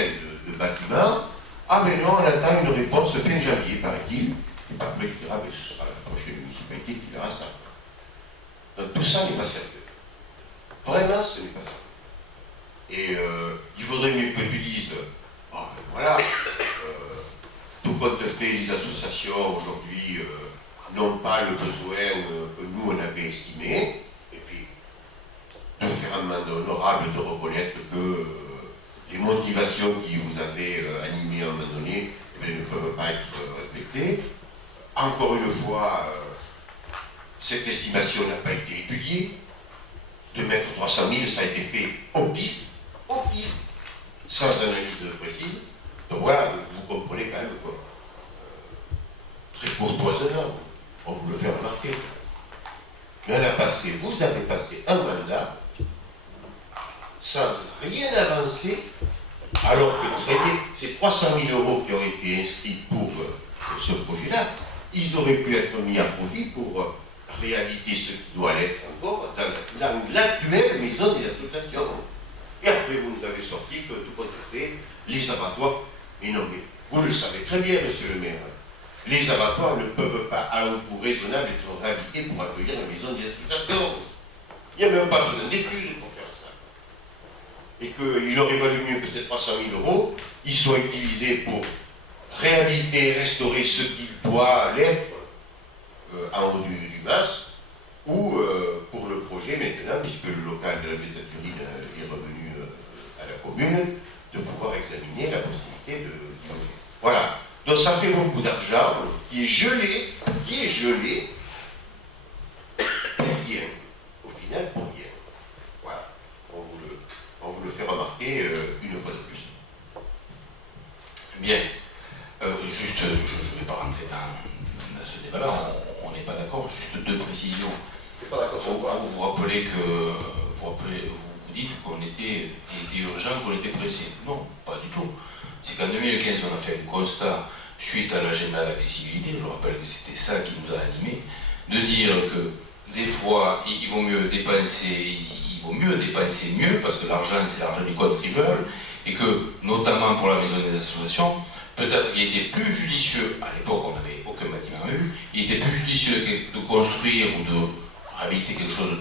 de bâtiment. Ah mais non, on attend une réponse fin janvier, paraît-il. Et par après, il dira, mais ce sera la prochaine municipalité qui verra ça. Donc tout ça n'est pas sérieux. Vraiment, ce n'est pas ça. Et il faudrait mieux que tu dises, oh, voilà, tout compte fait, les associations aujourd'hui n'ont pas le besoin que nous on avait estimé, et puis de faire un mandat honorable de reconnaître que les motivations qui vous avaient animé à un moment donné ne peuvent pas être respectées. Encore une fois, cette estimation n'a pas été étudiée. De mettre 300 000, ça a été fait au pif, sans analyse précise. Donc voilà, vous comprenez quand même quoi. Très courtoisement, on vous le fait remarquer. Mais vous avez passé un mandat sans rien avancer, alors que ces 300 000 euros qui ont été inscrits pour ce projet-là, ils auraient pu être mis à profit pour réalité ce qui doit l'être encore dans l'actuelle maison des associations. Et après, vous nous avez sorti que tout compte fait, les abattoirs, mais non, mais vous le savez très bien, monsieur le maire, les abattoirs ne peuvent pas, à un coût raisonnable, être réhabilités pour accueillir la maison des associations. Il n'y a même pas besoin d'études pour faire ça. Et qu'il aurait valu mieux que ces 300 000 euros, ils soient utilisés pour réhabiliter et restaurer ce qu'il doit l'être en haut du MAS, ou pour le projet maintenant, puisque le local de la Bétaturine est revenu à la commune, de pouvoir examiner la possibilité de loger. Voilà. Donc ça fait beaucoup d'argent qui est gelé, pour rien. Au final, pour rien. Voilà. On vous le fait remarquer une fois de plus. Bien. Juste, je ne vais pas rentrer dans ce débat-là, on n'est pas d'accord. Juste deux précisions. Vous rappelez que vous dites qu'on était urgent, qu'on était pressé. Non, pas du tout. C'est qu'en 2015, on a fait un constat suite à l'agenda d'accessibilité, je rappelle que c'était ça qui nous a animés, de dire que des fois, il vaut mieux dépenser mieux, parce que l'argent, c'est l'argent du contribuable, et que, notamment pour la maison des associations, peut-être qu'il était plus judicieux, à l'époque on n'avait aucun bâtiment eu, il était plus judicieux de construire ou de réhabiliter quelque chose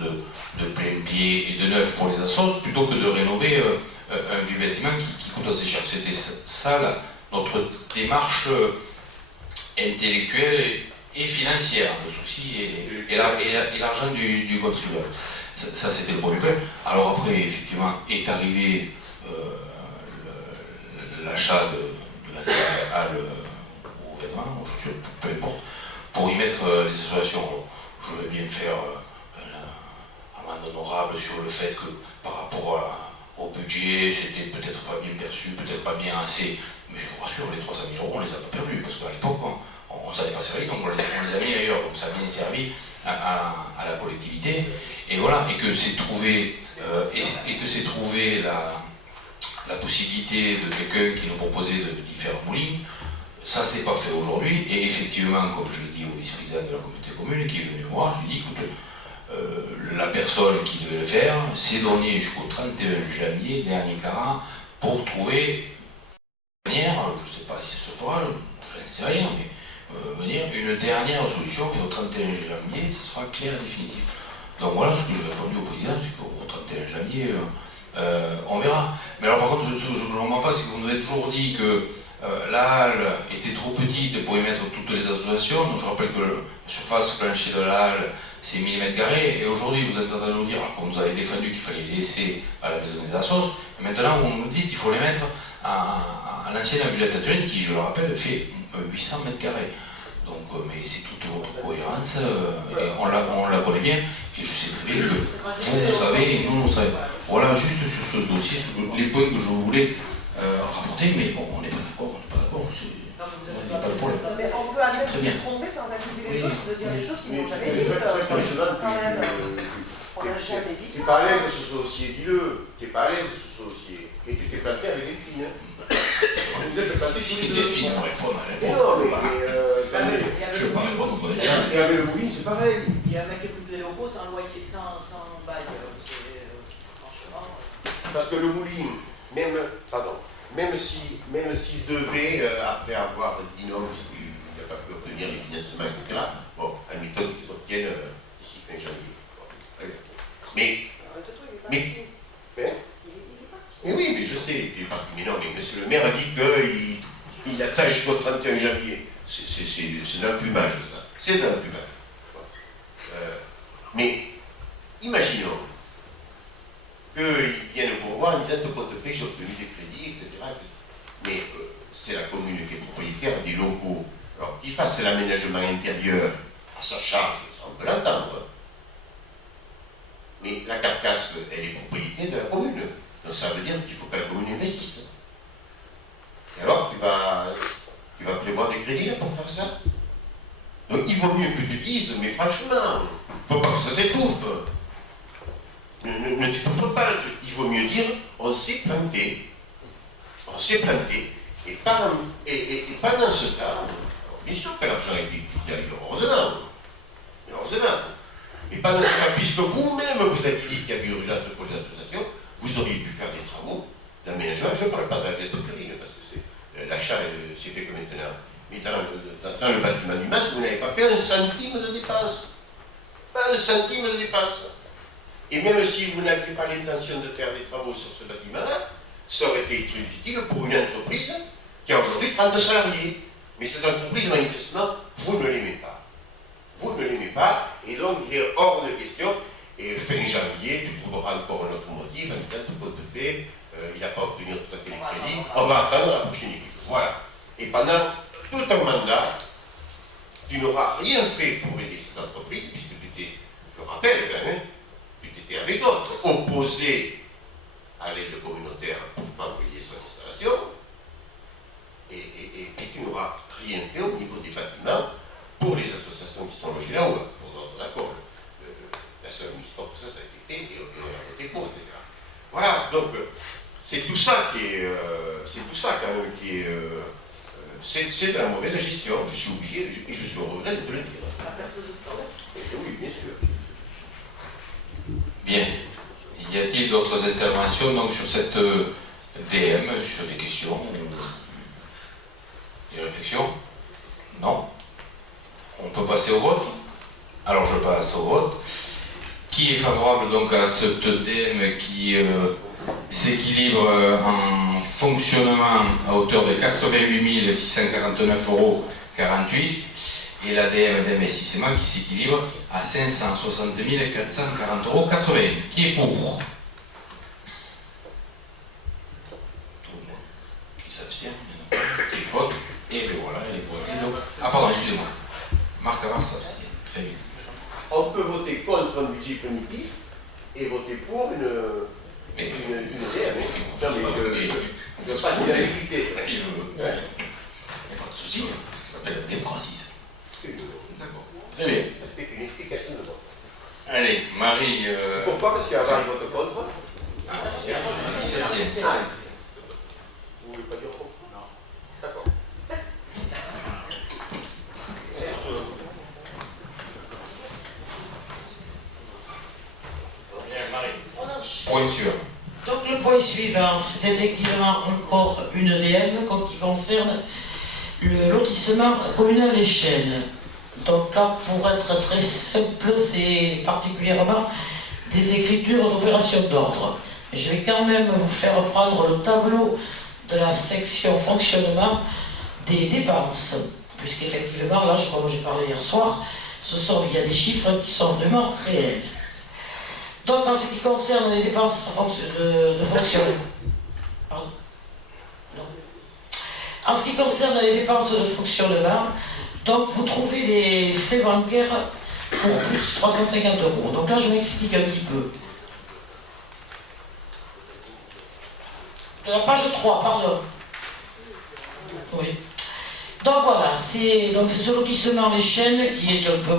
de plein pied et de neuf pour les assos, plutôt que de rénover un vieux bâtiment qui coûte assez cher. C'était ça notre démarche intellectuelle et financière, le souci et l'argent du contribuable. Ça c'était le premier point. Alors après, effectivement, est arrivé l'achat de la halle aux vêtements, aux chaussures, peu importe, pour y mettre les associations. Je vais bien faire un amende honorable sur le fait que par rapport au budget, c'était peut-être pas bien perçu, peut-être pas bien assez, mais je vous rassure, les 300 000 euros, on les a pas perdus, parce qu'à l'époque, on ne savait pas servir, donc on les a mis ailleurs, donc ça a bien servi à la collectivité, et voilà, et que c'est trouvé, la possibilité de quelqu'un qui nous proposait d'y faire bowling. Ça s'est pas fait aujourd'hui, et effectivement, comme je l'ai dit au vice-président de la communauté commune qui est venu me voir, je lui ai dit, écoute, la personne qui devait le faire s'est donné jusqu'au 31 janvier, dernier quart, pour trouver une dernière, je ne sais pas si ça se fera, je ne sais rien, mais venir une dernière solution, et au 31 janvier, ce sera clair et définitif. Donc voilà ce que j'ai répondu au président, c'est qu'au 31 janvier, on verra. Mais alors par contre, je ne comprends pas, c'est que vous nous avez toujours dit que la halle était trop petite pour y mettre toutes les associations. Donc je rappelle que la surface plancher de la halle, c'est 1000 m², et aujourd'hui vous êtes en train de nous dire, alors qu'on nous avait défendu qu'il fallait les laisser à la maison des assos, et maintenant vous nous dites qu'il faut les mettre à l'ancienne Villette Tatouine, qui, je le rappelle, fait 800 m². Donc, mais c'est toute votre cohérence, et on la connaît bien, et je sais très bien que vous savez, et nous, on savez. Voilà, juste sur ce dossier, sur les points que je voulais rapporter, mais bon, on n'est pas d'accord, il n'y a pas de problème. Mais on peut admettre de se tromper sans accuser les autres de dire des choses qu'ils n'ont jamais dites. Quand même, on n'a jamais dit ça. T'es pas à l'aise sur ce dossier, dis-le. T'es pas à l'aise sur ce dossier. Et tu t'es planté avec Delphine. Vous êtes planté Si Delphine me répond, elle non, répond. mais Je ne vais pas répondre au président. et avec le Mouline, c'est pareil. Il y a un mec qui occupe les locaux sans loyer, sans bail. Franchement. Parce que le Mouline, même s'il devait, après avoir dit non, parce qu'il n'a pas pu obtenir les financements, etc., bon, admettons qu'ils obtiennent d'ici fin janvier. Bon, très bien. Mais oui, mais je sais, il est parti. Mais non, mais monsieur le maire a dit qu'il attend jusqu'au 31 janvier. C'est d'un plumage, ça. C'est d'un plumage. Mais imaginons qu'ils viennent pour voir en disant tout compte fait, j'ai obtenu des crédits, etc. Mais c'est la commune qui est propriétaire des locaux. Alors qu'ils fassent l'aménagement intérieur à sa charge, ça on peut l'entendre. Mais la carcasse, elle est propriété de la commune. Donc ça veut dire qu'il faut que la commune investisse. Et alors tu vas prévoir des crédits là pour faire ça. Donc il vaut mieux que tu dises, mais franchement, il ne faut pas que ça s'étouffe. Ne t'étouffe pas là-dessus. Il vaut mieux dire, on s'est planté. On s'est planté. Et pendant ce temps, bien sûr que l'argent a été utilisé, heureusement. Mais pendant ce temps, puisque vous-même vous avez dit qu'il y avait urgence de projet d'association, vous auriez pu faire des travaux d'aménagement. Je ne parle pas de la dette de Périne, parce que l'achat s'est fait que maintenant. Mais dans le bâtiment du MAS, vous n'avez pas fait un centime de dépense. Pas un centime de dépense. Et même si vous n'aviez pas l'intention de faire des travaux sur ce bâtiment-là, ça aurait été très utile pour une entreprise qui a aujourd'hui 30 salariés. Mais cette entreprise, manifestement, vous ne l'aimez pas. Vous ne l'aimez pas, et donc il est hors de question. Et fin janvier, tu trouveras encore un autre motif en disant tout compte fait, il n'a pas obtenu tout à fait les crédits, on va attendre la prochaine équipe. Voilà. Et pendant tout un mandat, tu n'auras rien fait pour aider cette entreprise, puisque tu t'es, je le rappelle, tu t'étais avec d'autres, opposé à l'aide communautaire pour favoriser son installation, et tu n'auras rien fait au niveau des bâtiments pour les associations qui sont logées là-haut, pour d'autres accords. La seule histoire, ça a été fait, et on a voté pour, etc. Voilà, donc c'est tout ça qui est, quand même qui est, c'est de la mauvaise gestion. Je suis obligé, et je suis au regret de te le dire. Oui, bien sûr. Bien. Y a-t-il d'autres interventions donc, sur cette DM, sur des questions, des réflexions? Non. On peut passer au vote? Alors je passe au vote. Qui est favorable donc à cette DM qui s'équilibre en fonctionnement à hauteur de 88 649,48 € et la DM d'investissement qui s'équilibre à 560 440,80 €. Qui est pour? Tout le monde. Qui s'abstient? Qui vote? Et bien voilà, elle est votée. Donc... Ah pardon, excusez-moi. Marc Amar s'abstient. Très bien. On peut voter contre un budget primitif et voter pour une DM. Non, mais je ne veux pas dire la vérité. Il n'y a pas de souci, ça s'appelle la démocratie. D'accord. Très bien. C'est une explication de vote. Allez, Marie. Pourquoi? Parce qu'il y a Marie vote contre. Il s'abstient. Vous ne voulez pas dire contre? Non. D'accord. point suivant, c'est effectivement encore une EDM qui concerne le lotissement communal des Chênes. Donc là, pour être très simple, c'est particulièrement des écritures d'opération d'ordre. Je vais quand même vous faire prendre le tableau de la section fonctionnement des dépenses, puisqu'effectivement, là, comme j'ai parlé hier soir, il y a des chiffres qui sont vraiment réels. Donc, en ce qui concerne les dépenses de fonctionnement, pardon. Non. En ce qui concerne les dépenses de fonctionnement, donc vous trouvez des frais bancaires pour plus de 350 €. Donc là, je m'explique un petit peu. De la page 3, pardon. Oui. Donc voilà, c'est ce lotissement Les Chênes qui est un peu,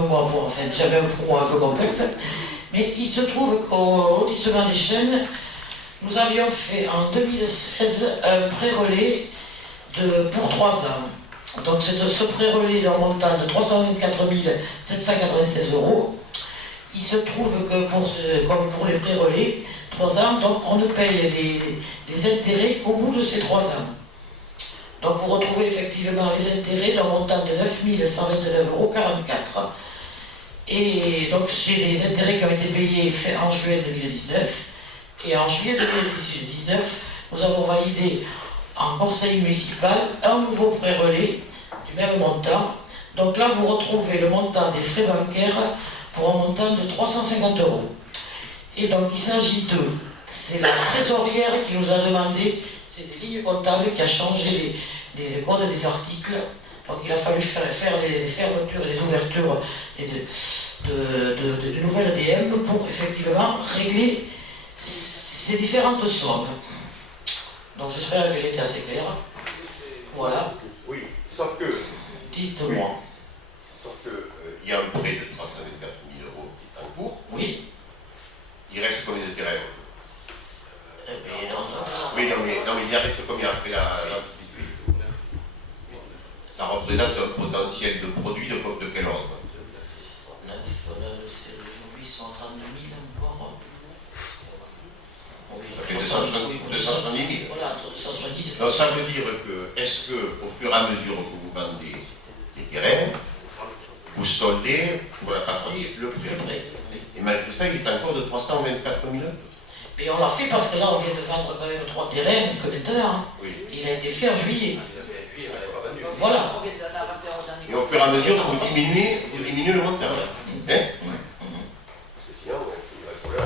j'avais un pro un peu complexe, mais il se trouve qu'au lotissement des Chênes, nous avions fait en 2016 un pré-relais pour 3 ans. Donc c'est ce pré-relais d'un montant de 324 796 €. Il se trouve que comme pour les pré-relais, 3 ans, donc on ne paye les intérêts qu'au bout de ces 3 ans. Donc vous retrouvez effectivement les intérêts d'un montant de 9 129,44 €. Et donc c'est les intérêts qui ont été payés en juillet 2019. Et en juillet 2019, nous avons validé en conseil municipal un nouveau pré-relais du même montant. Donc là, vous retrouvez le montant des frais bancaires pour un montant de 350 €. Et donc il s'agit c'est la trésorière qui nous a demandé, c'est des lignes comptables qui a changé les codes des articles. Donc il a fallu faire les fermetures et les ouvertures de nouvelles ADM pour effectivement régler ces différentes sommes. Donc j'espère que j'ai été assez clair. Voilà. Oui, sauf que... Dites-moi. Sauf que il y a un prêt de 324 000 € qui est en cours. Oui. Il reste combien de terrains? Oui, non, mais il en reste combien après la ça représente un potentiel de produit de quel ordre? 9, aujourd'hui ils sont à 32 000 encore. Oui, ça fait 270 000. Voilà, 270. Donc ça veut dire que, est-ce que au fur et à mesure que vous vendez les terrains, vous soldez pour la partie le prêt? Et malgré ça, il est encore de 324 000 €. Mais on l'a fait parce que là, on vient de vendre quand même 3 terrains que maintenant. Oui. Il a été fait en juillet. Voilà. Et au fur et à mesure, vous diminuez le montant. Hein? Parce que sinon, il va être là.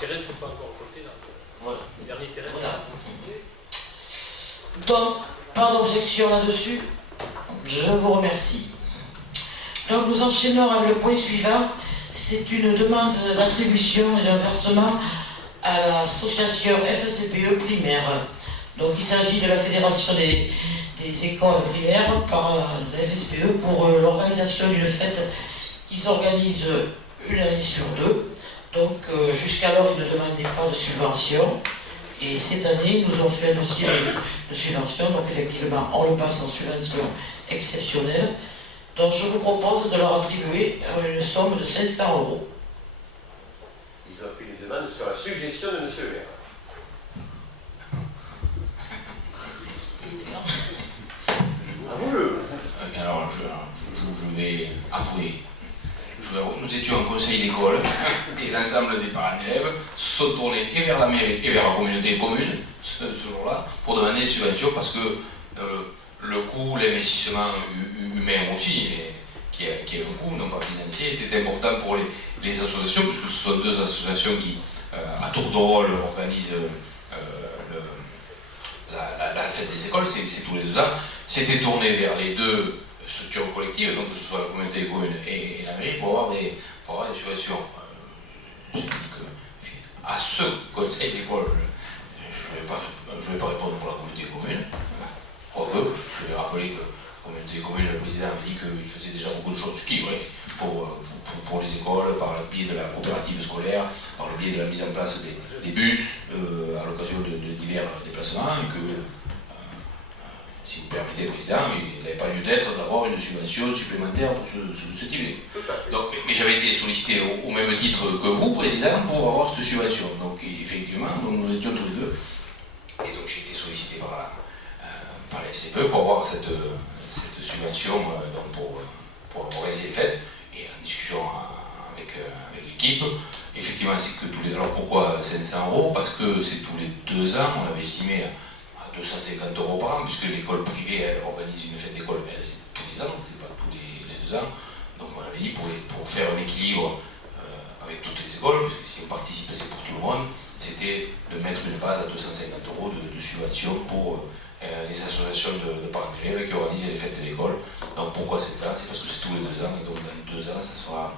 Les terrains ne sont pas encore comptés dans le dernier terrain. Voilà. Donc, pas d'objection là-dessus. Je vous remercie. Donc, nous enchaînons avec le point suivant. C'est une demande d'attribution et d'un versement à l'association FSCPE primaire. Donc il s'agit de la Fédération des écoles primaires par la FSPE pour l'organisation d'une fête qui s'organise une année sur 2. Donc jusqu'alors ils ne demandaient pas de subvention. Et cette année, ils nous ont fait un dossier de subvention. Donc effectivement, on le passe en subvention exceptionnelle. Donc je vous propose de leur attribuer une somme de 500 €. Ils ont fait une demande sur la suggestion de M. le maire. Avouez-le. Alors je vais avouer. Nous étions en conseil d'école et l'ensemble des parents d'élèves se sont tournés et vers la mairie et vers la communauté commune ce jour-là pour demander des subventions parce que le coût, l'investissement humain aussi, qui a un coût, non pas financier, était important pour les associations, puisque ce sont 2 associations qui, à tour de rôle, organisent la fête des écoles, c'est tous les 2 ans. C'était tourné vers les 2 structures collectives, donc que ce soit la communauté commune et la mairie, pour avoir des subventions. J'ai dit que à ce conseil d'école, je ne vais pas répondre pour la communauté commune. Quoique, je vais rappeler que la communauté commune, le président a dit qu'il faisait déjà beaucoup de choses, ce qui est vrai, pour les écoles, par le biais de la coopérative scolaire, par le biais de la mise en place des bus, à l'occasion de divers déplacements, et que si vous permettez, Président, il n'avait pas lieu d'être d'avoir une subvention supplémentaire pour ce type. Donc, mais j'avais été sollicité au même titre que vous, Président, pour avoir cette subvention. Donc effectivement, nous étions tous les deux. Et donc j'ai été sollicité par la FCPE pour avoir cette subvention donc pour organiser les fêtes. Et en discussion avec l'équipe, effectivement c'est que tous les... Alors pourquoi 500 €? Parce que c'est tous les 2 ans, on avait estimé à 250 € par an, puisque l'école privée, elle organise une fête d'école, elle c'est tous les ans, c'est pas tous les 2 ans. Donc on avait dit pour faire un équilibre avec toutes les écoles, parce que si on participe c'est pour tout le monde, c'était de mettre une base à 250 € de subvention pour les associations de parents d'élèves qui organisent les fêtes de l'école. Donc pourquoi c'est ça? C'est parce que c'est tous les 2 ans, et donc dans 2 ans, ça sera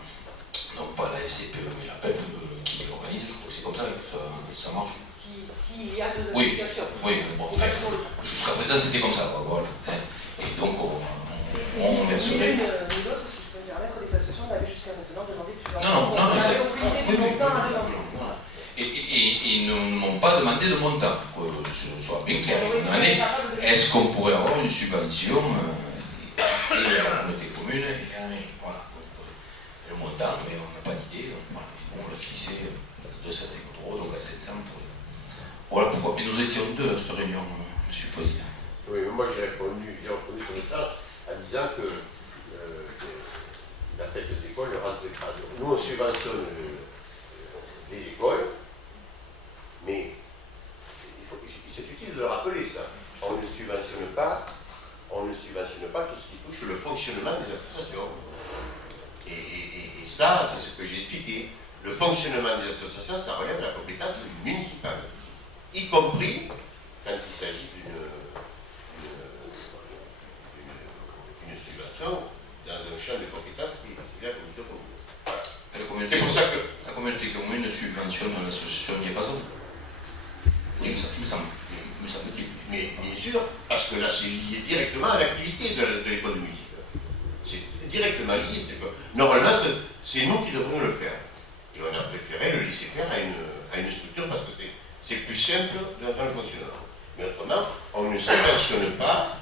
donc pas la FCPE mais la PEP qui organise, je crois que c'est comme ça que ça marche. S'il y a 2 Oui, associations. oui, bon, jusqu'à présent c'était comme ça, voilà. Et donc on verserait. Nous autres, si je peux me permettre, les associations n'avaient jusqu'à maintenant demandé de subvention. Non, on n'avait aucune idée du montant à demander. Et ils ne m'ont pas demandé de montant, que je sois bien clair. Est-ce qu'on pourrait avoir une subvention et à la communauté commune voilà. Le montant, mais on n'a pas d'idée. Voilà. On l'a fixé à 250 €, donc à 700 pour... Voilà pourquoi. Mais nous étions 2 à cette réunion, monsieur le Président. Oui, mais moi j'ai répondu sur le chat en disant que la fête des écoles ne rentre pas. Nous on subventionne les écoles, mais c'est utile de le rappeler ça. On ne subventionne pas tout ce qui touche le fonctionnement des associations. Et ça, c'est ce que j'ai expliqué. Le fonctionnement des associations, ça relève de la compétence municipale, y compris quand il s'agit d'une subvention dans un champ de compétences qui est la communauté commune. C'est pour ça que la communauté commune subventionne l'association Diapason. Oui, il me semble-t-il. Mais bien sûr, parce que là c'est lié directement à l'activité de l'école de musique. C'est directement lié. Normalement, c'est nous qui devrions le faire. Et on a préféré le laisser faire à une structure parce que c'est plus simple dans le fonctionnement. Mais autrement, on ne subventionne pas,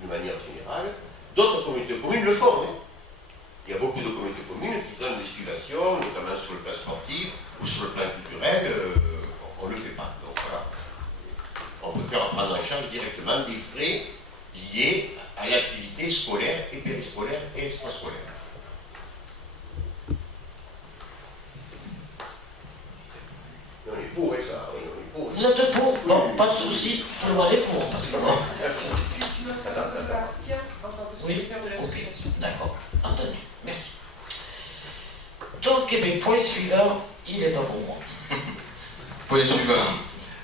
d'une manière générale, d'autres communautés communes le font. Hein. Il y a beaucoup de communautés communes qui donnent des subventions, notamment sur le plan sportif ou sur le plan culturel, on ne le fait pas. Donc voilà. On peut faire prendre en charge directement des frais liés à l'activité scolaire et périscolaire et extrascolaire. On est pour ça, on est pour. Vous êtes pour? Bon, pas de souci, tout le monde est pour, parce que bon. Tu me feras que je m'abstiens en tant que secrétaire de l'association. D'accord, entendu, merci. Donc, eh bien, point suivant, il n'est pas pour moi. Point suivant,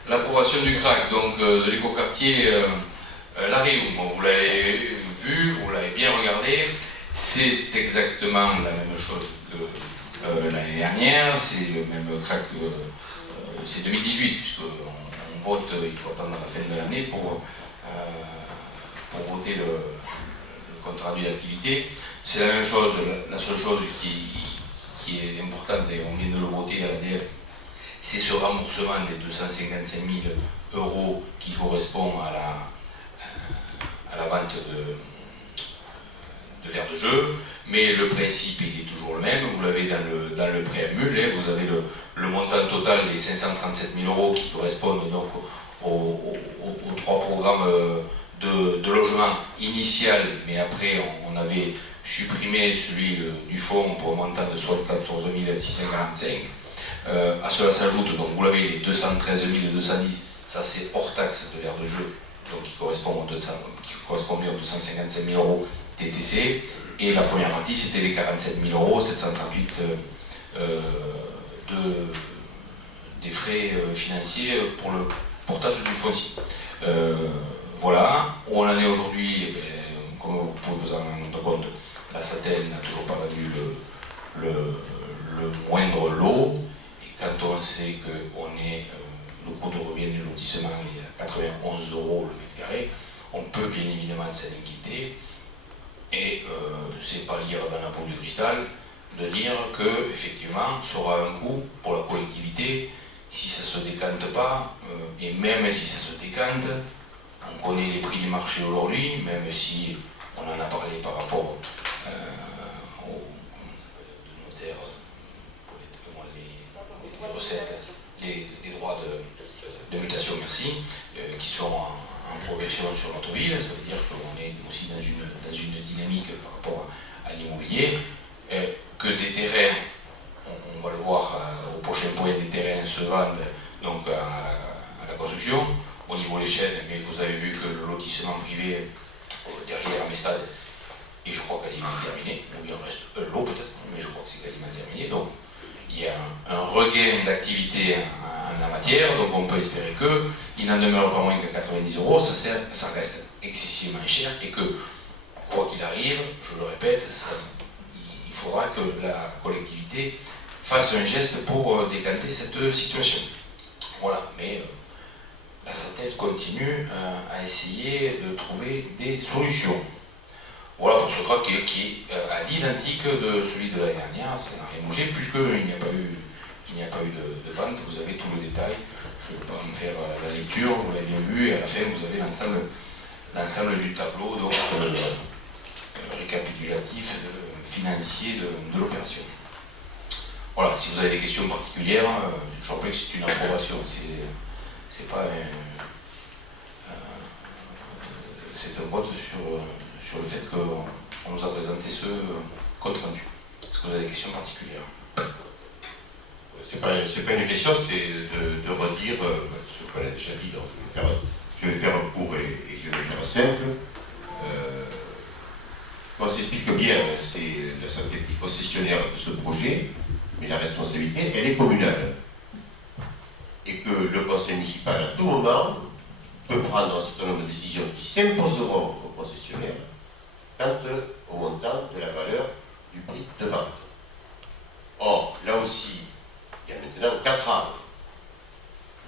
l'approbation du CRAC, donc de l'écoquartier La Réunion. Bon, vous l'avez vu, vous l'avez bien regardé, c'est exactement la même chose que l'année dernière, c'est le même CRAC, c'est 2018, puisqu'on vote, il faut attendre la fin de l'année pour voter le compte rendu d'activité. C'est la même chose, la seule chose qui est importante, et on vient de le voter à l'ADF, c'est ce remboursement des 255 000 € qui correspond à la vente de l'aire de jeu, mais le principe il est toujours le même, vous l'avez dans le préambule, hein, vous avez le montant total des 537 000 € qui correspondent donc aux 3 programmes de logement initial, mais après on avait supprimé celui du fonds pour un montant de 74 645. À cela s'ajoute, donc vous l'avez, les 213 210, ça c'est hors taxe de l'aire de jeu, donc qui correspond bien aux 255 000 € TTC, et la première partie c'était les 47 000 €, 738 des frais financiers pour le portage du foncier. Voilà, où on en est aujourd'hui, comme vous pouvez vous en rendre compte, la SATEL n'a toujours pas vu le moindre lot. Quand on sait que le coût de revient du lotissement est à 91 € le mètre carré, on peut bien évidemment s'en inquiéter. Et c'est pas lire dans la boule de cristal de dire que effectivement ça aura un coût pour la collectivité si ça se décante pas, et même si ça se décante, on connaît les prix du marché aujourd'hui, même si on en a parlé par rapport aux notaires, les recettes, les droits de mutation, merci, qui sont en progression sur notre ville. Ça veut dire qu'on est aussi dans une dynamique par rapport à l'immobilier, que des terrains, on va le voir au prochain point, des terrains se vendent donc à la construction. Au niveau des chaînes, mais vous avez vu que le lotissement privé derrière Amestad est, je crois, quasiment terminé. Il en reste un lot peut-être, mais je crois que c'est quasiment terminé. Donc il y a un regain d'activité en la matière, donc on peut espérer qu'il n'en demeure pas moins que 90 €, ça reste excessivement cher et que, quoi qu'il arrive, je le répète, il faudra que la collectivité fasse un geste pour décanter cette situation. Voilà, mais la SATEL continue à essayer de trouver des solutions. Voilà pour ce cas qui est à l'identique de celui de l'année dernière, ça n'a rien bougé, puisqu'il n'y a pas eu de vente, vous avez tout le détail, je ne vais pas en faire la lecture, vous l'avez bien vu, et à la fin vous avez l'ensemble du tableau donc, récapitulatif financier de l'opération. Voilà, si vous avez des questions particulières, je rappelle que c'est une approbation, c'est pas c'est un vote sur le fait qu'on nous a présenté ce compte rendu. Est-ce que vous avez des questions particulières? C'est pas une question, c'est de redire ce qu'on a déjà dit. Donc, je vais faire court et je vais faire simple. On s'explique bien, c'est la santé concessionnaire de ce projet, mais la responsabilité, elle est communale. Et que le conseil municipal, à tout moment, peut prendre un certain nombre de décisions qui s'imposeront aux concessionnaires quant au montant de la valeur du prix de vente. Or, là aussi, il y a maintenant 4 ans,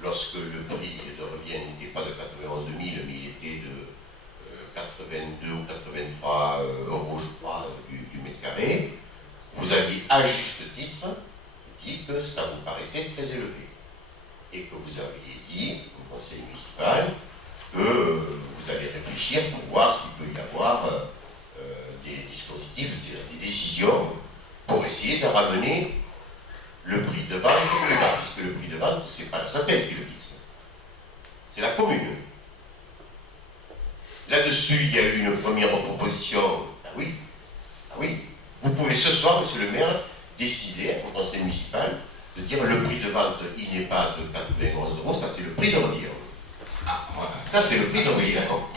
lorsque le prix de revient n'était pas de 91 000, mais il était de 82 ou 83 €, je crois, du mètre carré, vous aviez à juste titre dit que ça vous paraissait très élevé. Et que vous aviez dit au conseil municipal que vous allez réfléchir pour voir s'il peut y avoir des dispositifs, des décisions pour essayer de ramener le prix de vente plus bas, puisque le prix de vente, ce n'est pas la SATEL qui le fixe, c'est la commune. Là-dessus, il y a eu une première proposition. Ah oui, vous pouvez ce soir, monsieur le maire, décider au conseil municipal de dire le prix de vente, il n'est pas de 91 €, ça c'est le prix de revient. Ah, voilà. Ça c'est le prix de revient. Oui, d'accord.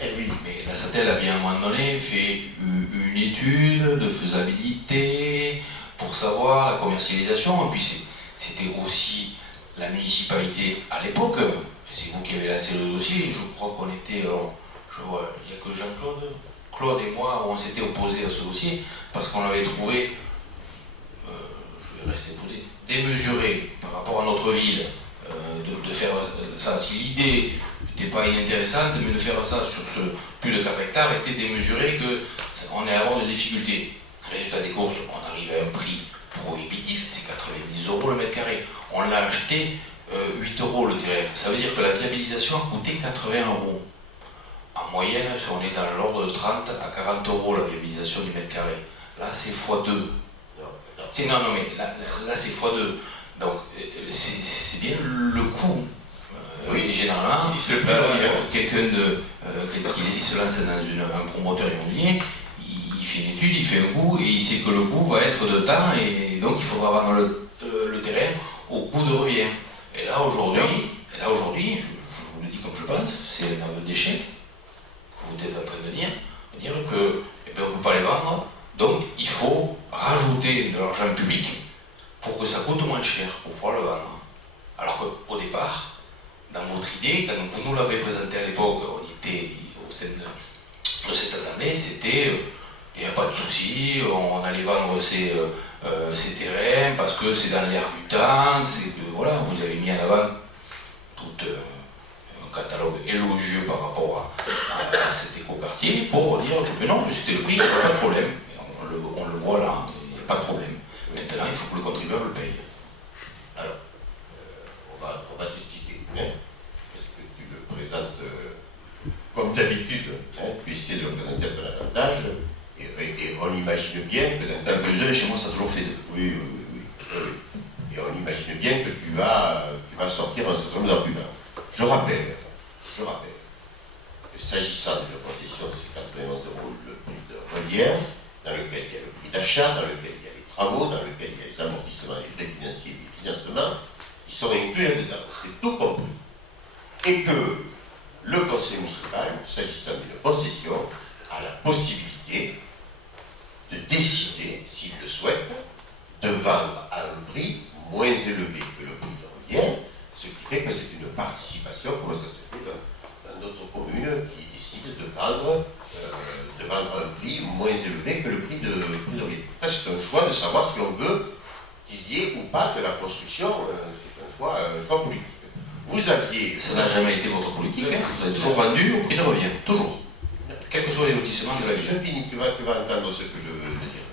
Eh oui. Mais la SATEL a bien à un moment donné fait une étude de faisabilité pour savoir la commercialisation, et puis c'était aussi la municipalité à l'époque, c'est vous qui avez lancé le dossier, je crois qu'on était, alors, je vois, il n'y a que Claude et moi, où on s'était opposés à ce dossier, parce qu'on l'avait trouvé, je vais rester posé, démesuré par rapport à notre ville, de faire ça. Si l'idée n'était pas inintéressante, mais de faire ça sur ce plus de 4 hectares était démesuré, qu'on allait avoir des difficultés. Résultat des courses, on arrive à un prix prohibitif, c'est 90 € le mètre carré. On l'a acheté 8 € le terrain. Ça veut dire que la viabilisation a coûté 80 €. En moyenne, on est dans l'ordre de 30 à 40 € la viabilisation du mètre carré. Là, c'est x2. Non, mais là c'est x2. Donc, c'est bien le coût. Oui, généralement, quelqu'un qui se lance dans un promoteur immobilier, il fait une étude, il fait un coût, et il sait que le coût va être de temps, et donc il faudra vendre le terrain au coût de revient. Et là, aujourd'hui, je vous le dis comme je pense, c'est un aveu d'échec que vous êtes en train de dire que on ne peut pas les vendre, donc il faut rajouter de l'argent public pour que ça coûte moins cher, pour pouvoir le vendre. Alors qu'au départ, dans votre idée, quand vous nous l'avez présenté à l'époque, on était au sein de cette assemblée, c'était, il n'y a pas de souci, on allait vendre ces terrains parce que c'est dans l'air du temps, voilà, vous avez mis en avant tout un catalogue élogieux par rapport à cet écoquartier pour dire que non, c'était le prix, il n'y a pas de problème, on le voit là, il n'y a pas de problème. Maintenant, il faut que le contribuable paye. Alors, on va s'expliquer. Est-ce que tu le présentes pu essayer de le présenter un peu davantage, et on imagine bien que dans Un plus un, chez moi, ça a toujours fait 2. oui. Et on imagine bien que tu vas sortir un certain nombre d'arguments. Je rappelle que s'agissant de la concession, c'est 91 € le prix de revient, dans lequel il y a le prix d'achat, dans lequel il y a les travaux, dans lequel il y a les amortissements, les frais financiers, les financements, qui sont inclus là-dedans. C'est tout compris. Et que le conseil municipal, s'agissant d'une concession, a la possibilité de décider, s'il le souhaite, de vendre à un prix moins élevé que le prix de revient, ce qui fait que c'est une participation, comme ça se fait dans d'autres communes qui décident de vendre un prix moins élevé que le prix de revient. C'est un choix de savoir si on veut qu'il y ait ou pas de la construction, c'est un choix politique. Vous aviez... Ça n'a jamais été votre politique, hein. Vous avez toujours vendu au prix de revient, toujours. Quel que soit les lotissements de la ville. Je finis, tu vas entendre ce que je veux te dire.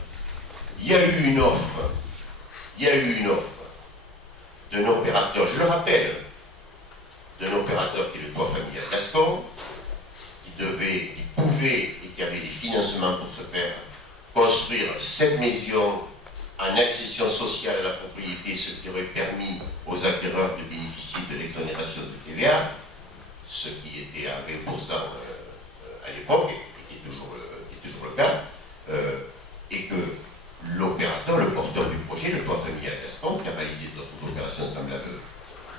Il y a eu une offre d'un opérateur, je le rappelle, d'un opérateur qui est le toit familial Gascon, qui pouvait et qui avait des financements pour se faire construire 7 maisons en accession sociale à la propriété, ce qui aurait permis aux acquéreurs de bénéficier de l'exonération de TVA, ce qui était à 20% à l'époque, et qui est toujours le cas, et que l'opérateur, le porteur du projet, le toit familial Gascon, qui a réalisé d'autres opérations semblables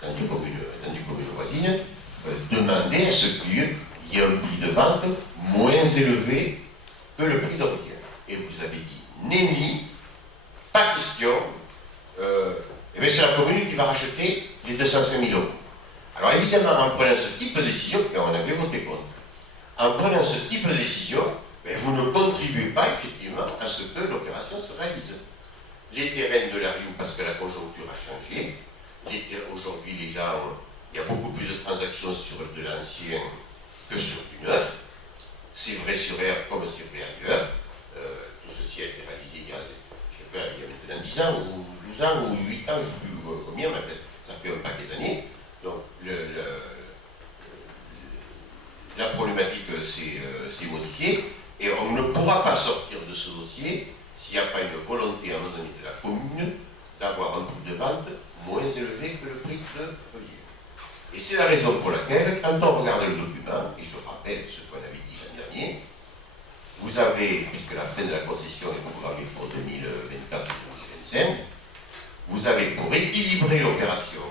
dans des communes voisines, demandait à ce qu'il y ait un prix de vente moins élevé que le prix de revient. Et vous avez dit, nenni, pas question, c'est la commune qui va racheter les 205 000 €. Alors évidemment, en prenant ce type de décision, et on avait voté contre, en prenant ce type de décision, vous ne contribuez pas effectivement à ce que l'opération se réalise. Les terrains de la Rue, parce que la conjoncture a changé, aujourd'hui les gens, il y a beaucoup plus de transactions sur de l'ancien que sur du neuf. C'est vrai sur Air comme c'est vrai ailleurs. Tout ceci a été réalisé il y a maintenant 10 ans, ou 12 ans, ou 8 ans, je ne sais plus combien, mais ça fait un paquet d'années. Donc la problématique s'est modifiée. Et on ne pourra pas sortir de ce dossier s'il n'y a pas une volonté à un moment donné de la commune d'avoir un prix de vente moins élevé que le prix de revient. Et c'est la raison pour laquelle, quand on regarde le document, et je rappelle ce qu'on avait dit l'an dernier, vous avez, puisque la fin de la concession est programmée pour 2024-2025, vous avez pour équilibrer l'opération,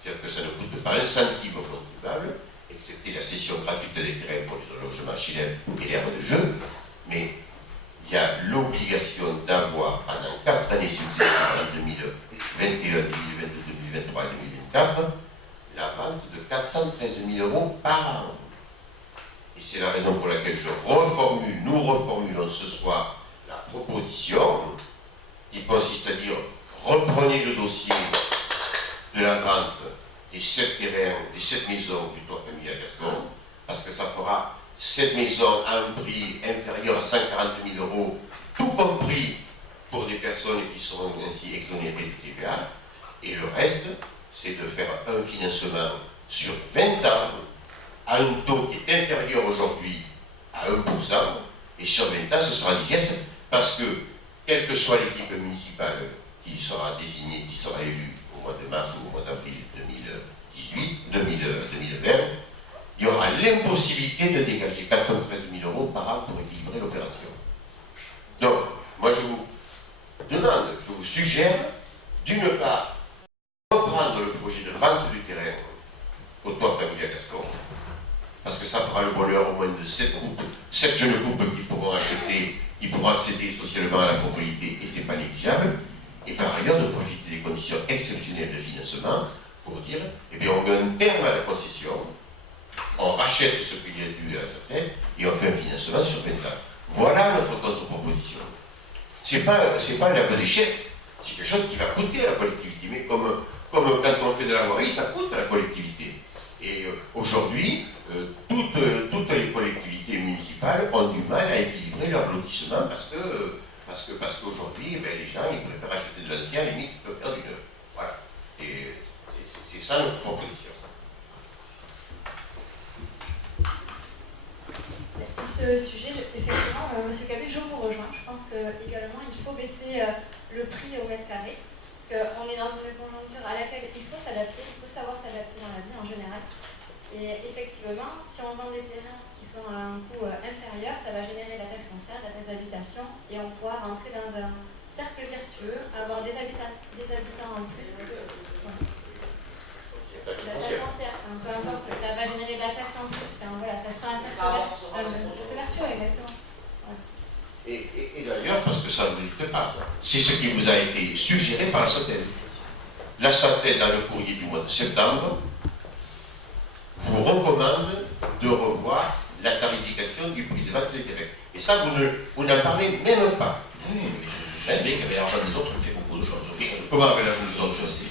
c'est-à-dire que ça ne coûte pas un centime au contribuable, excepté la cession gratuite des terrains pour le logement HLM et l'aire de jeu, mais il y a l'obligation d'avoir pendant 4 années successives, en 2021, 2022, 2023 et 2024, la vente de 413 000 € par an. Et c'est la raison pour laquelle nous reformulons ce soir la proposition qui consiste à dire reprenez le dossier de la vente des 7 terrains, des 7 maisons du toit familial Gascon, parce que ça fera 7 maisons à un prix inférieur à 140 000 €, tout compris pour des personnes qui seront ainsi exonérées de TVA, et le reste, c'est de faire un financement sur 20 ans, à un taux qui est inférieur aujourd'hui à 1%, et sur 20 ans, ce sera digeste, parce que, quelle que soit l'équipe municipale qui sera désignée, qui sera élue au mois de mars ou au mois d'avril 2020, il y aura l'impossibilité de dégager 413 000 € par an pour équilibrer l'opération. Donc, moi je vous demande, je vous suggère, d'une part, reprendre le projet de vente du terrain au toit familial Gascon, parce que ça fera le bonheur au moins de 7 jeunes couples qui pourront acheter, qui pourront accéder socialement à la propriété, et c'est pas négligeable, et par ailleurs de profiter des conditions exceptionnelles de financement pour dire, eh bien on met un terme à la concession, on rachète ce qu'il y a dû à certains, et on fait un financement sur 20 ans. Voilà notre contre-proposition. C'est pas un aveu d'échec, c'est quelque chose qui va coûter à la collectivité, mais comme quand on fait de la voirie, ça coûte à la collectivité. Et aujourd'hui, toutes les collectivités municipales ont du mal à équilibrer leur lotissement parce qu'aujourd'hui, les gens ils préfèrent acheter de l'ancien, limite ils peuvent faire du neuf. Voilà. Et c'est ça notre proposition. Merci. ce sujet, effectivement, M. Cabé, je vous rejoins. Je pense qu'également, il faut baisser le prix au mètre carré. Parce qu'on est dans une conjoncture à laquelle il faut s'adapter, il faut savoir s'adapter dans la vie en général. Et effectivement, si on vend des terrains qui sont à un coût inférieur, ça va générer la taxe foncière, la taxe d'habitation, et on pourra rentrer dans un cercle vertueux, avoir des habitants en plus. La taxe foncière, peu importe, ça va générer de la taxe en plus. Enfin, voilà, ça sera un cercle vertueux, exactement. Ouais. Et d'ailleurs, parce que ça ne n'existe pas, c'est ce qui vous a été suggéré par la SATEL. La SATEL, dans le courrier du mois de septembre, vous recommande de revoir la tarification du prix de vente des terrains. Et ça, vous n'en parlez même pas. Oui, mais je sais bien qu'avec l'argent des autres, on fait beaucoup de choses. Comment avec l'argent des autres? Je sais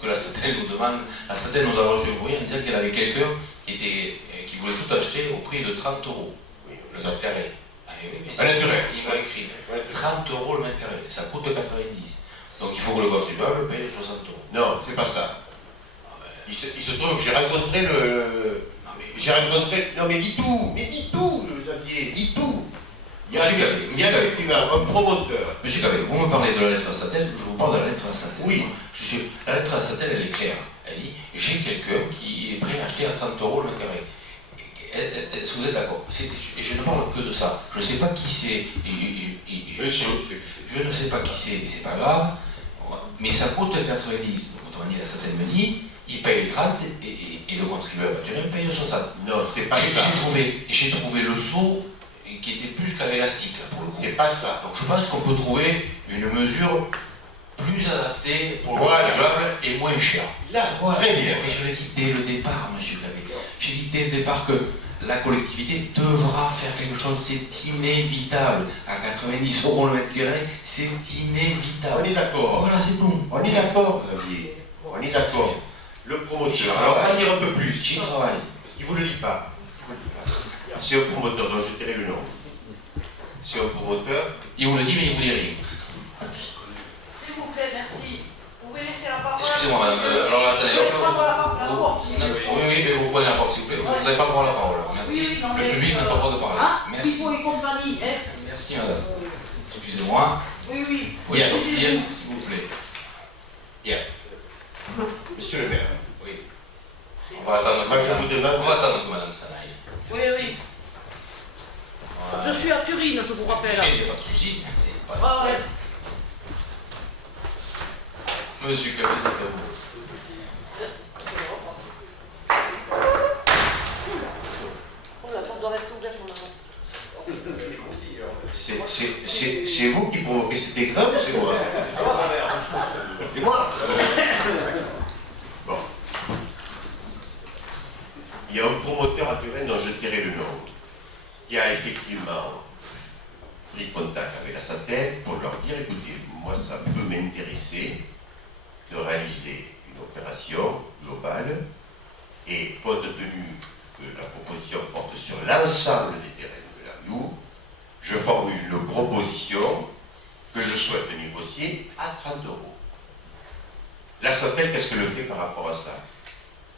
que la SATEL nous demande, la SATEL nous a reçu un courrier en disant qu'elle avait quelqu'un qui voulait tout acheter au prix de 30 euros le mètre carré. Oui, mais ils m'ont écrit 30 euros le mètre carré, ça coûte 90. Donc il faut que le contribuable paye 60 euros. Non, c'est pas ça. Il se trouve que j'ai rencontré non mais dis tout, Xavier, dis tout. Il y a effectivement un promoteur. Monsieur Cabé, vous me parlez de la lettre à SATEL, je vous parle de la lettre à SATEL. Oui. La lettre à SATEL, elle est claire. Elle dit, j'ai quelqu'un qui est prêt à acheter à 30 euros le mètre carré. Est-ce que vous êtes d'accord? Et je ne parle que de ça. Je ne sais pas qui c'est. Je ne sais pas qui c'est, et c'est pas grave. Mais ça coûte 90. Donc, autrement dit, la SATEL me dit, il paye 30 et le contribuable paye 60. Non, c'est pas ça. J'ai trouvé le seau qui était plus qu'à l'élastique, là, pour le coup. C'est pas ça. Donc je pense qu'on peut trouver une mesure plus adaptée pour le voilà. contribuable et moins chère. Là, voilà. Très bien. Mais je l'ai dit dès le départ, monsieur Cabé. J'ai dit dès le départ que la collectivité devra faire quelque chose, c'est inévitable. À 90 euros le mètre carré, c'est inévitable. On est d'accord. Voilà, c'est tout. On est d'accord, Xavier. On est d'accord. Le promoteur, alors on va dire un peu plus. J'y travaille. Parce qu'il ne vous le dit pas. C'est un promoteur dont je tairai le nom. C'est un promoteur. Il vous le dit, mais il ne vous dit rien. S'il vous plaît, merci. Vous pouvez laisser la parole. Excusez-moi, madame. Alors attendez. Oui, mais vous prenez la parole, s'il vous plaît. Vous n'avez pas le droit à la parole. Merci. Le public n'a pas le droit de parler. Merci. Pipo et compagnie, hein. Merci, madame. Excusez-moi. Oui. Oui, sortir, s'il vous plaît. Bien. Monsieur le maire. Oui. On va attendre. Moi, je vous demande. On va attendre que madame s'en aille. Oui. Voilà. Je suis à Turine, je vous rappelle. Il n'y a pas de souci. Ouais. Monsieur Cabé, c'est à vous. Oh, la porte doit rester ouverte, mon enfant. C'est vous qui provoquez cet écran ou c'est moi? C'est moi. Bon. Il y a un promoteur à Turin dont je tairai le nom, qui a effectivement pris contact avec la SATEL pour leur dire, écoutez, moi ça peut m'intéresser de réaliser une opération globale et compte tenu que la proposition porte sur l'ensemble des terrains de l'Ariou, je formule une proposition que je souhaite négocier à 30 euros. La SATEL, qu'est-ce qu'elle fait par rapport à ça?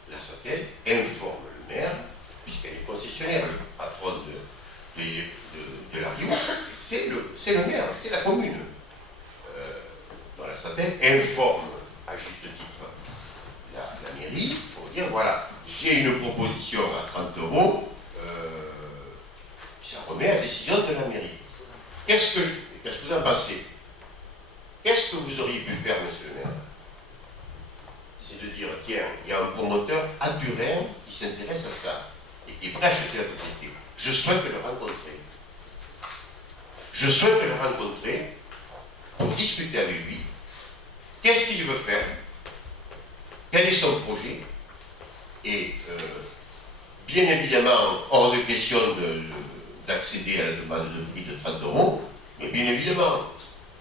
La SATEL informe le maire, puisqu'elle est concessionnaire, le patron de l'Ariou, c'est le maire, c'est la commune. Dans la SATEL informe à juste titre la mairie pour dire voilà, j'ai une proposition à 30 euros, ça remet à la décision de la mairie. Qu'est-ce que vous en pensez? Qu'est-ce que vous auriez pu faire, monsieur le maire? C'est de dire, tiens, il y a un promoteur à Turin qui s'intéresse à ça et qui est prêt à acheter la propriété. Je souhaite le rencontrer. Je souhaite le rencontrer pour discuter avec lui. Qu'est-ce qu'il veut faire? Quel est son projet? Et bien évidemment, hors de question d'accéder à la demande de prix de 30 euros, mais bien évidemment.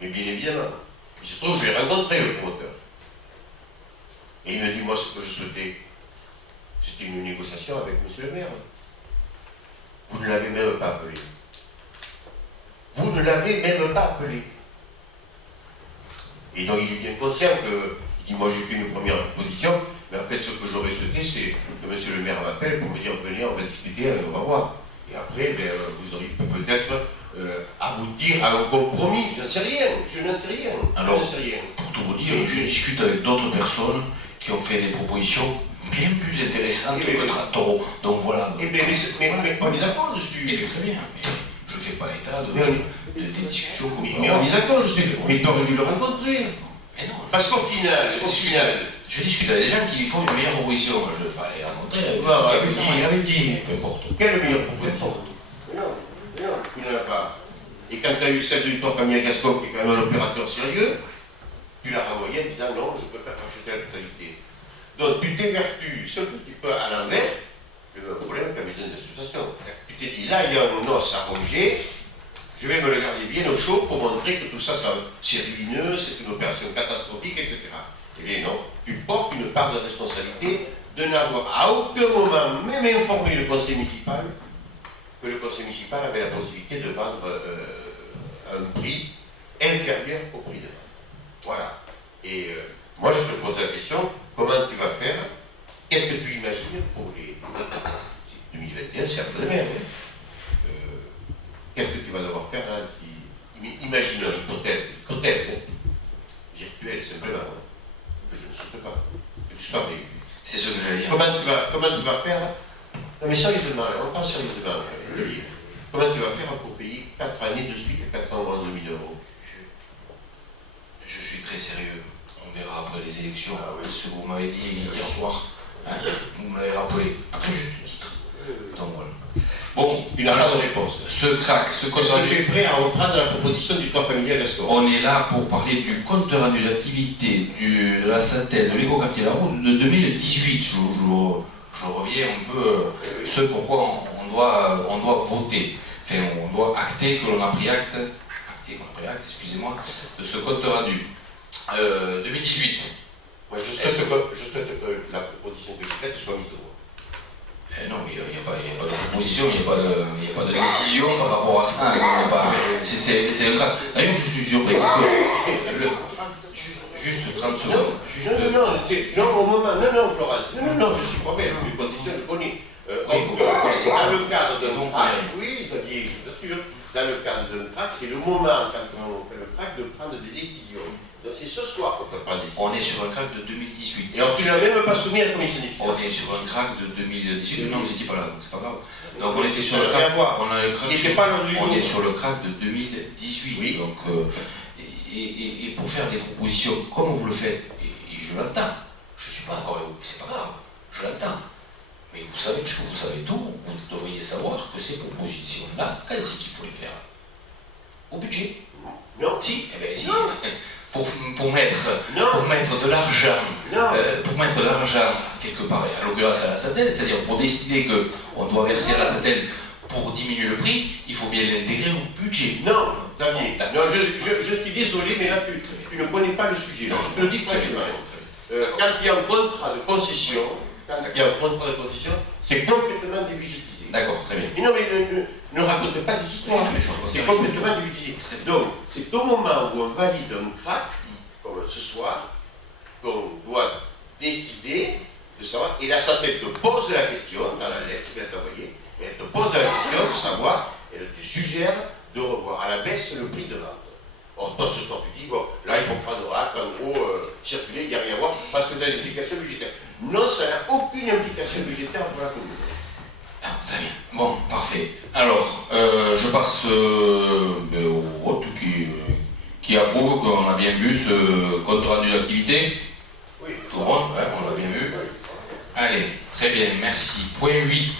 Il se trouve que je l'ai rencontré, le promoteur. Et il me dit, moi, ce que je souhaitais, c'était une négociation avec monsieur le maire. Vous ne l'avez même pas appelé. Vous ne l'avez même pas appelé. Et donc, il est bien conscient que, il dit, moi, j'ai fait une première proposition, mais en fait, ce que j'aurais souhaité, c'est que monsieur le maire m'appelle pour me dire, venez, on va discuter, on va voir. Et après, ben, vous auriez dire à un compromis, je n'en sais rien, Alors, pour tout vous dire, je discute avec d'autres personnes qui ont fait des propositions bien plus intéressantes que Tractoro. Donc voilà. Mais on est d'accord dessus. Il est très bien, mais je ne fais pas l'état des discussions comme ça. Mais on est d'accord dessus. Mais tu aurais dû le rencontrer. Mais non. Parce qu'au final, je discute avec des gens qui font une meilleure proposition. Je ne vais pas les rencontrer. avec qui Peu importe. Quelle meilleure proposition? Non, tu n'en as pas. Et quand tu as eu celle de ton famille à Gascon, qui est quand même un opérateur sérieux, tu l'as renvoyé en disant non, je peux faire racheter la totalité. Donc tu t'évertues ce petit peu à l'envers, le même problème avec la maison d'association. Tu t'es dit là, il y a un os à ronger, je vais me le garder bien au chaud pour montrer que tout ça, c'est ruineux, c'est une opération catastrophique, etc. Eh bien non, tu portes une part de responsabilité de n'avoir à aucun moment même informé le conseil municipal que le conseil municipal avait la possibilité de vendre un prix inférieur au prix de vente. Voilà. Et moi, je te pose la question, comment tu vas faire? Qu'est-ce que tu imagines pour les 2021, c'est après-demain. Qu'est-ce que tu vas devoir faire là? Imagine une hypothèse virtuelle, simplement, que je ne souhaite pas, que tu sois vécu. C'est ce que j'allais dire. Comment tu vas faire? Non mais sérieusement, on parle sérieusement, comment tu vas faire pour payer 4 années de suite à 411 000 €? Je suis très sérieux. On verra après les élections. Ce que vous m'avez dit hier soir, hein, vous me l'avez rappelé, après juste titre. Donc voilà. Bon, tu n'as pas de réponse. Ce crack, ce compte rendu. Est-ce que tu es prêt à reprendre la proposition du toit familial Gascon? On est là pour parler du compte rendu d'activité de la Satel, de l'écoquartier La Route de 2018. Je reviens un peu ce pourquoi on doit voter. Enfin, on doit acter que l'on a pris acte, excusez-moi, de ce compte rendu. 2018. Moi, je souhaite que la proposition que j'ai faite soit mise au vote. Non, il n'y a pas de proposition, il n'y a pas de décision par rapport à ça. C'est un cas. D'ailleurs, je suis surpris parce que. Juste 30 secondes. Non, au moment. Non, Florence. Non, je suis pas bien. Les conditions, je connais. Dans le cadre d'un tract, oui, ça dit, bien sûr. Dans le cadre d'un tract, c'est le moment, quand on fait le tract, de prendre des décisions. Donc c'est ce soir qu'on peut prendre des décisions. On est sur un crack de 2018. Et alors tu n'as même pas soumis à la commission des finances. On est sur un crack de 2018. Non, vous n'étiez pas là, donc c'est pas grave. Donc on était sur le crack. On est sur le crack de 2018. Oui. Donc, et pour faire des propositions comme vous le faites, et je l'entends, je ne suis pas d'accord avec vous, c'est pas grave, je l'entends. Mais vous savez, puisque vous savez tout, vous devriez savoir que ces propositions-là, quand c'est qu'il faut les faire? Au budget? Non. Si, eh bien si. Pour mettre de l'argent quelque part, et en l'occurrence à la Satel, c'est-à-dire pour décider qu'on doit verser à la Satel pour diminuer le prix, il faut bien l'intégrer au budget. Non, David, non, je suis désolé, mais là tu ne connais pas le sujet. Non, je te le dis franchement. Quand il y a un contrat de concession, c'est complètement débudgétisé. D'accord, très bien. Mais non, mais ne raconte pas des histoires. C'est complètement débudgétisé. Donc, c'est au moment où on valide un crack, comme ce soir, qu'on doit décider de savoir, et la Satel te pose la question, dans la lettre qu'elle t'a envoyée, elle te pose la question de savoir, elle te suggère de revoir à la baisse le prix de vente. Or, toi, ce soir, tu dis, bon, là, il faut prendre acte, en gros, circuler, il n'y a rien à voir, parce que ça a une implication budgétaire. Non, ça n'a aucune implication budgétaire pour la commune. Ah, très bien. Bon, parfait. Alors, je passe au vote qui approuve qu'on a bien vu ce compte rendu d'activité. Oui. Tout le monde, ouais, on l'a bien vu. Allez, très bien, merci. Point 8.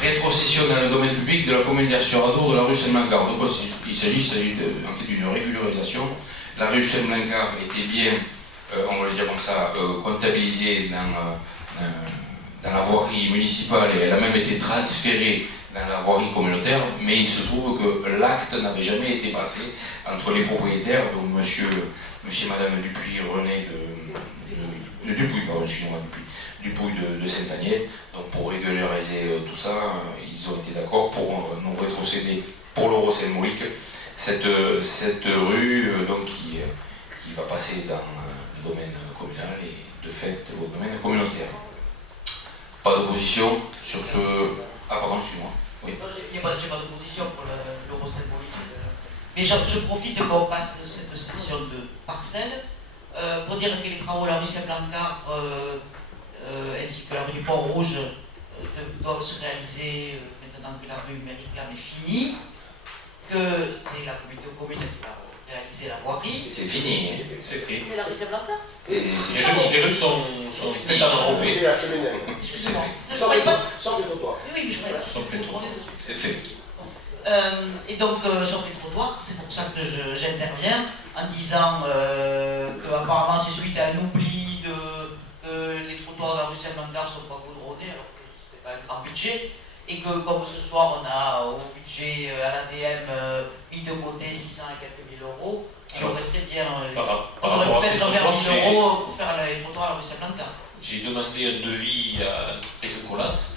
Rétrocession dans le domaine public de la communication Adour de la rue Saint-Blancard. Donc, il s'agit en fait d'une régularisation. La rue Saint-Blancard était bien, on va le dire comme ça, comptabilisée dans la voirie municipale et elle a même été transférée dans la voirie communautaire, mais il se trouve que l'acte n'avait jamais été passé entre les propriétaires, donc monsieur et madame Dupuis, René Dupuis de Saint-Agnès. Donc pour régulariser tout ça, ils ont été d'accord pour nous rétrocéder pour l'euro symbolique cette rue donc, qui va passer dans le domaine communal et de fait au domaine communautaire. Pas d'opposition sur ce... Ah pardon, excuse-moi. Oui. J'ai pas d'opposition pour l'euro symbolique. Mais je profite qu'on passe cette session de parcelles pour dire que les travaux de la rue Saint-Blancard ainsi que la rue du Pont-Rouge doivent se réaliser maintenant que la rue Mériclame est finie, que c'est la communauté commune qui va réaliser la voirie. C'est fini. C'est fait. Mais la rue Saint-Blancard Les rues sont faites en enrobé. Excusez-moi. Je croyais pas. Sans les trottoirs. Oui, mais je croyais pas. Sauf les trottoirs. C'est fait. Et donc, sur les trottoirs, c'est pour ça que j'interviens en disant qu'apparemment c'est suite à un oubli que les trottoirs de la rue Saint-Blancard ne sont pas goudronnés, alors que ce n'était pas un grand budget, et que comme ce soir on a au budget à l'ADM mis de côté 600 et quelques mille euros, il aurait très bien Par on rapport aurait à ces peut-être vers trottoirs, 1000 euros pour faire les trottoirs à la rue Saint-Blancard. j'ai demandé un devis à l'entreprise Colas.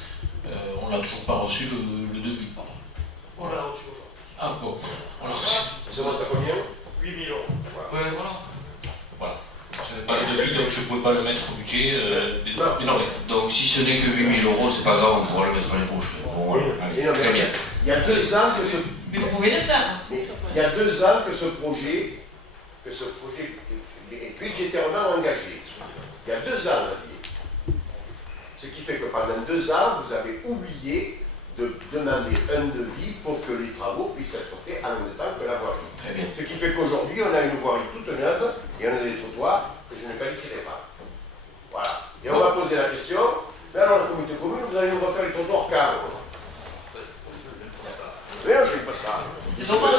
On n'a toujours pas reçu le devis. Pardon. On l'a reçu aujourd'hui. Ah bon, on l'a reçu. Ça monte à combien 8 000 euros. Ouais, voilà. Voilà. Je n'avais pas le devis, donc je ne pouvais pas le mettre au budget. Mais non, Donc si ce n'est que 8 000 euros, c'est pas grave, on pourra le mettre l'année prochaine. Bon, voilà. Allez, très bien. Il y a 2 ans que ce Mais vous pouvez le faire. Il y a 2 ans que ce projet est budgétairement engagé. Il y a 2 ans, on a dit. Ce qui fait que pendant 2 ans, vous avez oublié de demander un devis pour que les travaux puissent être faits en même temps que la voirie. Très bien. Ce qui fait qu'aujourd'hui, on a une voirie toute neuve et on a des trottoirs que je ne qualifierai pas. Voilà. Et on va poser la question, mais alors la communauté commune, vous allez nous refaire les trottoirs caves. Mais non, je n'aime pas ça. C'est dommage.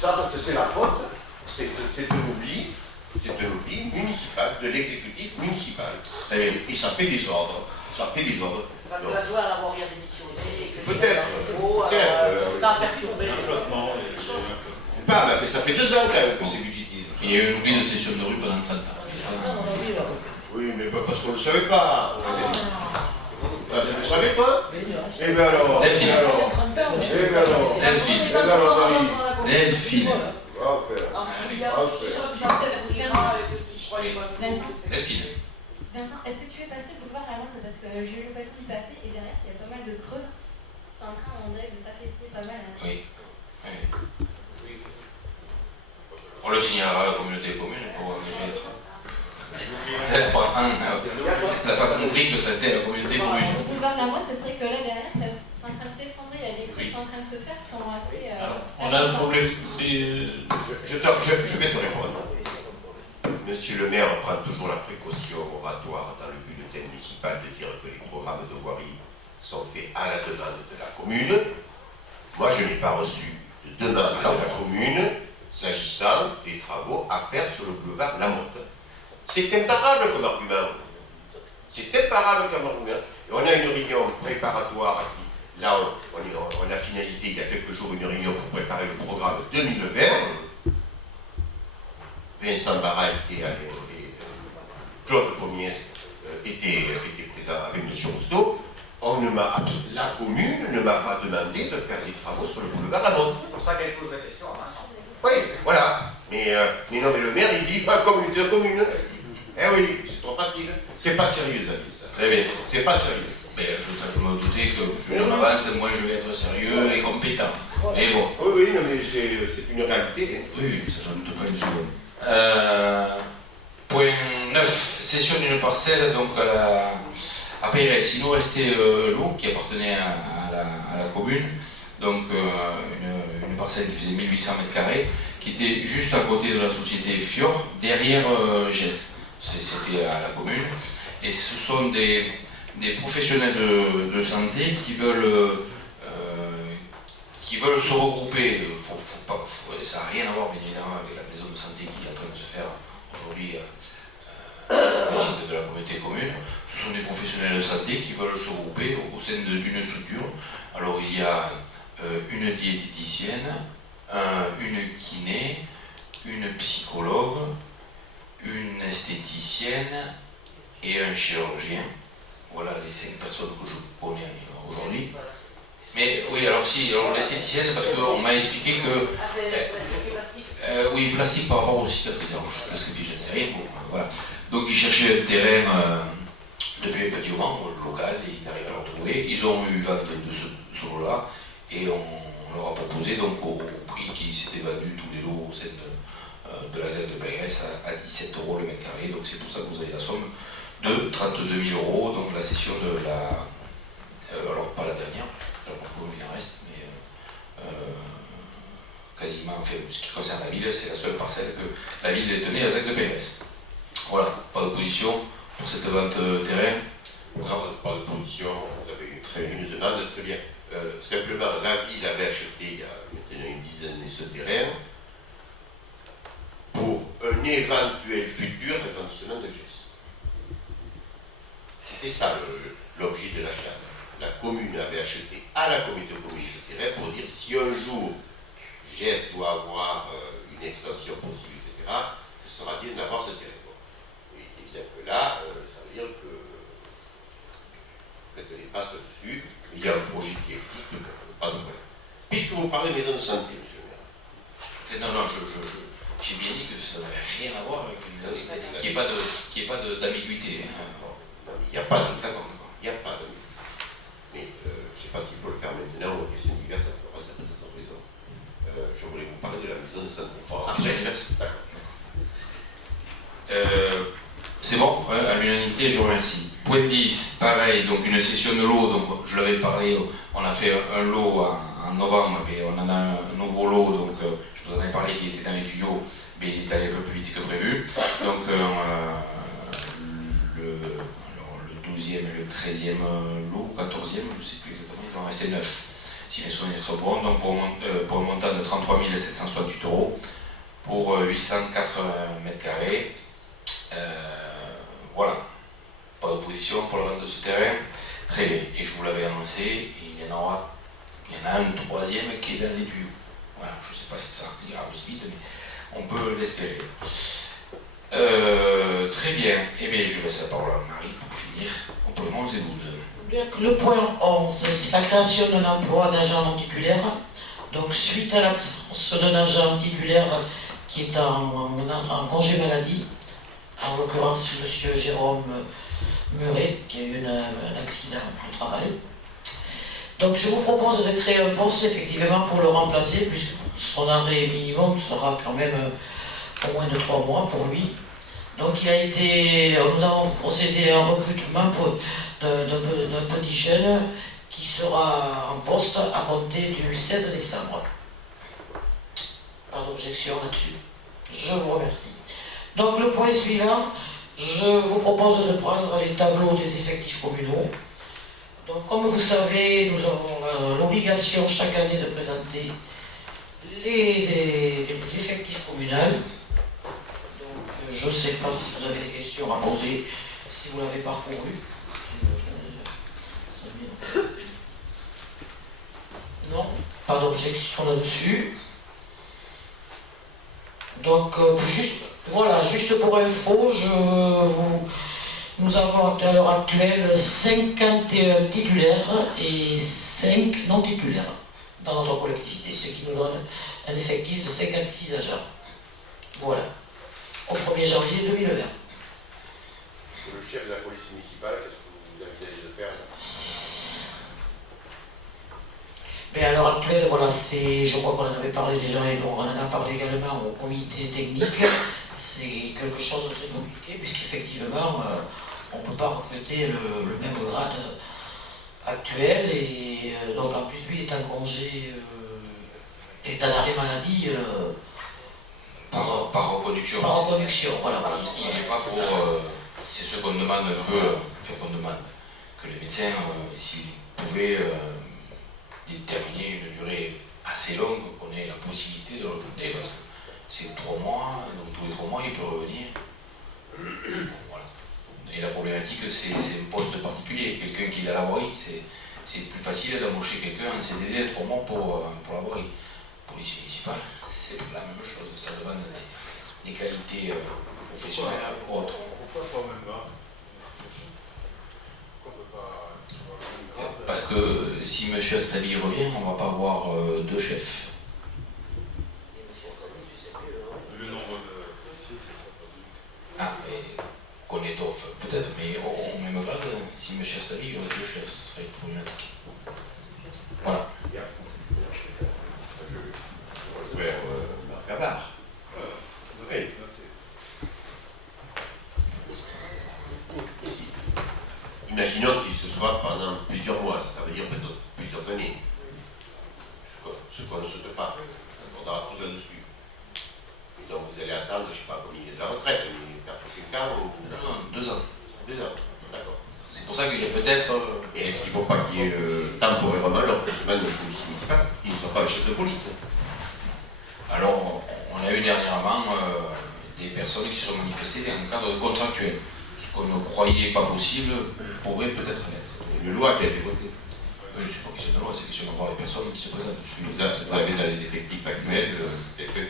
Ça, parce que c'est la faute, c'est un oubli municipal, de l'exécutif municipal. Très bien. Et ça fait des ordres. Ça fait des ordres. C'est parce que l'adjoint à la voirie a démissionné. Peut-être. Ça a perturbé. Je sais pas, mais ça fait 2 ans quand même que c'est budgétisé. Il y a eu un oubli de session de rue pendant 30 ans. Oui, mais parce qu'on ne le savait pas. Vous ne le savez pas? Eh bien alors. Delphine. Eh bien alors. Delphine. Eh bien alors, Marie. Delphine. Delphine. Vincent, est-ce que tu fais passer le boulevard à Londres parce que j'ai eu l'occasion d'y passer et derrière il y a pas mal de creux. C'est en train, on dirait, de s'affaisser pas mal. Hein. Oui. On le signalera à la communauté commune pour engager les travaux. Elle n'a pas compris que c'était la communauté commune. Le boulevard de la Motte, ce serait que là derrière, c'est en train de s'effondrer, il y a des creux qui sont en train de se faire qui sont assez. alors, on a un problème. Je vais te répondre. Monsieur le maire prend toujours la précaution oratoire dans le bulletin municipal de dire que les programmes de voirie sont faits à la demande de la commune. Moi, je n'ai pas reçu de demande de la commune s'agissant des travaux à faire sur le boulevard Lamotte. C'est imparable comme argument. C'est imparable comme argument. Et on a une réunion préparatoire qui, là, on a finalisé il y a quelques jours une réunion pour préparer le programme 2020. Vincent Barra et Claude Pommier étaient présents avec M. Rousseau. La commune ne m'a pas demandé de faire des travaux sur le boulevard Lamotte. C'est pour ça qu'elle pose la question à Vincent. Oui, voilà. Mais non, mais le maire, il dit communauté de commune. Eh oui, c'est trop facile. C'est pas sérieux, David, ça. Très bien. C'est pas sérieux. Mais je me doutais que plus on avance, moins je vais être sérieux et compétent. Mais bon. Oui, non, mais c'est une réalité. Oui, ça j'en doute pas une seconde. Point 9, cession d'une parcelle donc à Pérez. Il nous restait l'eau qui appartenait à la commune, donc une parcelle qui faisait 1800 m², qui était juste à côté de la société Fior, derrière GES. C'était à la commune. Et ce sont des professionnels de santé qui veulent se regrouper. Ça n'a rien à voir, bien évidemment, avec la maison de santé qui est en train de se faire aujourd'hui sous l'égide de la communauté commune. Ce sont des professionnels de santé qui veulent se regrouper au sein d'une structure. Alors, il y a une diététicienne, une kiné, une psychologue, une esthéticienne et un chirurgien. Voilà les 5 personnes que je connais aujourd'hui. Mais oui, alors l'esthéticienne, parce qu'on m'a expliqué que... Ah, c'est plastique. Oui, plastique par rapport aux cicatrices. Alors, je ne sais rien. Bon, voilà. Donc, ils cherchaient un terrain depuis un petit moment, local, et ils n'arrivaient pas à le trouver. Ils ont eu vent de ce lot-là, et on on leur a proposé donc au prix qui s'était vendu tous les lots de la ZEC de PRS à 17 € le mètre carré. Donc c'est pour ça que vous avez la somme de 32 000 €. Donc la cession de la... alors pas la dernière, alors il en reste, mais quasiment, enfin, ce qui concerne la ville, c'est la seule parcelle que la ville détenait à ZEC de PRS. Voilà, pas d'opposition pour cette vente terrain. Non, pas d'opposition, vous avez une demande, très bien. Simplement, la ville avait acheté il y a maintenant une dizaine d'années ce terrain pour un éventuel futur agrandissement de GES. C'était ça l'objet de l'achat. La commune avait acheté à la communauté de communes ce terrain pour dire si un jour GES doit avoir une extension possible, etc., ce sera bien d'avoir ce terrain. Et bien que là, ça veut dire que vous faites les passes dessus, il y a un projet qui existe, pas de problème. Puisque vous parlez de maison de santé, monsieur le maire. Non, j'ai bien dit que ça n'avait rien à voir avec une maison de santé, qu'il n'y ait pas d'ambiguïté. Il n'y a pas de... D'accord, il n'y a pas de... Mais je ne sais pas s'il faut le faire maintenant ou aux questions diverses, ça peut être raison. Je voulais vous parler de la maison de santé. D'accord. C'est bon, à l'unanimité, je vous remercie. Point 10, pareil, donc une session de lot, donc je l'avais parlé, on a fait un lot en novembre, mais on en a un nouveau lot, donc je vous en avais parlé qui était dans les tuyaux, mais il est allé un peu plus vite que prévu. Donc le 12e et le 13e lot, 14e, je ne sais plus exactement, il va en rester 9, si mes souvenirs sont bons, donc pour un montant de 33 768 € pour 804 mètres carrés. Voilà, pas d'opposition pour la vente de ce terrain. Très bien, et je vous l'avais annoncé, il y en a un troisième qui est dans les tuyaux. Voilà, je ne sais pas si ça ira aussi vite, mais on peut l'espérer. Très bien, et bien je laisse la parole à Marie pour finir au point 11 et 12. Le point 11, c'est la création d'un emploi d'agent non titulaire. Donc suite à l'absence d'un agent titulaire qui est en congé maladie, en l'occurrence M. Jérôme Muret, qui a eu un accident au travail. Donc je vous propose de créer un poste effectivement pour le remplacer, puisque son arrêt minimum sera quand même au moins de 3 mois pour lui. Donc nous avons procédé à un recrutement d'un petit jeune qui sera en poste à compter du 16 décembre. Pas d'objection là-dessus. Je vous remercie. Donc le point suivant, je vous propose de prendre les tableaux des effectifs communaux. Donc comme vous savez, nous avons l'obligation chaque année de présenter l'effectif communal. Donc je ne sais pas si vous avez des questions à poser, si vous l'avez parcouru. Non, pas d'objection là-dessus. Donc juste pour info, nous avons à l'heure actuelle 51 titulaires et 5 non titulaires dans notre collectivité, ce qui nous donne un effectif de 56 agents. Voilà, au 1er janvier 2020. Le chef de la police municipale, qu'est-ce que vous envisagez de faire? Mais à l'heure actuelle, voilà, je crois qu'on en avait parlé déjà et on en a parlé également au comité technique. C'est quelque chose de très compliqué puisqu'effectivement, on ne peut pas recruter le même grade actuel et donc en plus lui il est en congé, est en arrêt maladie. Par reproduction. Par reproduction, voilà. Il n'est pas pour. C'est ce qu'on demande un peu, enfin qu'on demande, que les médecins, s'ils pouvaient déterminer une durée assez longue, qu'on ait la possibilité de le recruter, parce que c'est 3 mois, donc tous les 3 mois il peut revenir. Voilà. Et la problématique, c'est un poste particulier. Quelqu'un qui est à la voirie, c'est plus facile d'embaucher quelqu'un en CDD de 3 mois pour la voirie. Police municipale, c'est la même chose, ça demande des qualités professionnelles autres. Pourquoi pas même là? Parce que si M. Astabi revient, on ne va pas avoir 2 chefs. Le nombre de policiers, c'est pas Ah, mais qu'on étoffe peut-être, mais au même grade, si M. Astabi aurait 2 chefs, ce serait problématique. Voilà. pas. On accordera tous là-dessus. Et donc vous allez attendre, je ne sais pas combien il est de la retraite, mais 4 ou 5 ans ou... Non, 2 ans. 2 ans, d'accord. C'est pour ça qu'il y a peut-être... Et est-ce qu'il ne faut pas qu'il y ait temporairement leur demande de police municipale? Ils ne sont pas le chef de police. Alors, on a eu dernièrement des personnes qui se sont manifestées dans un cadre contractuel. Ce qu'on ne croyait pas possible pourrait peut-être l'être. Une loi qui a été votée. Oui, c'est pas question de loi, c'est question d'avoir les personnes qui se présentent dessus. Vous avez dans les effectifs actuels quelqu'un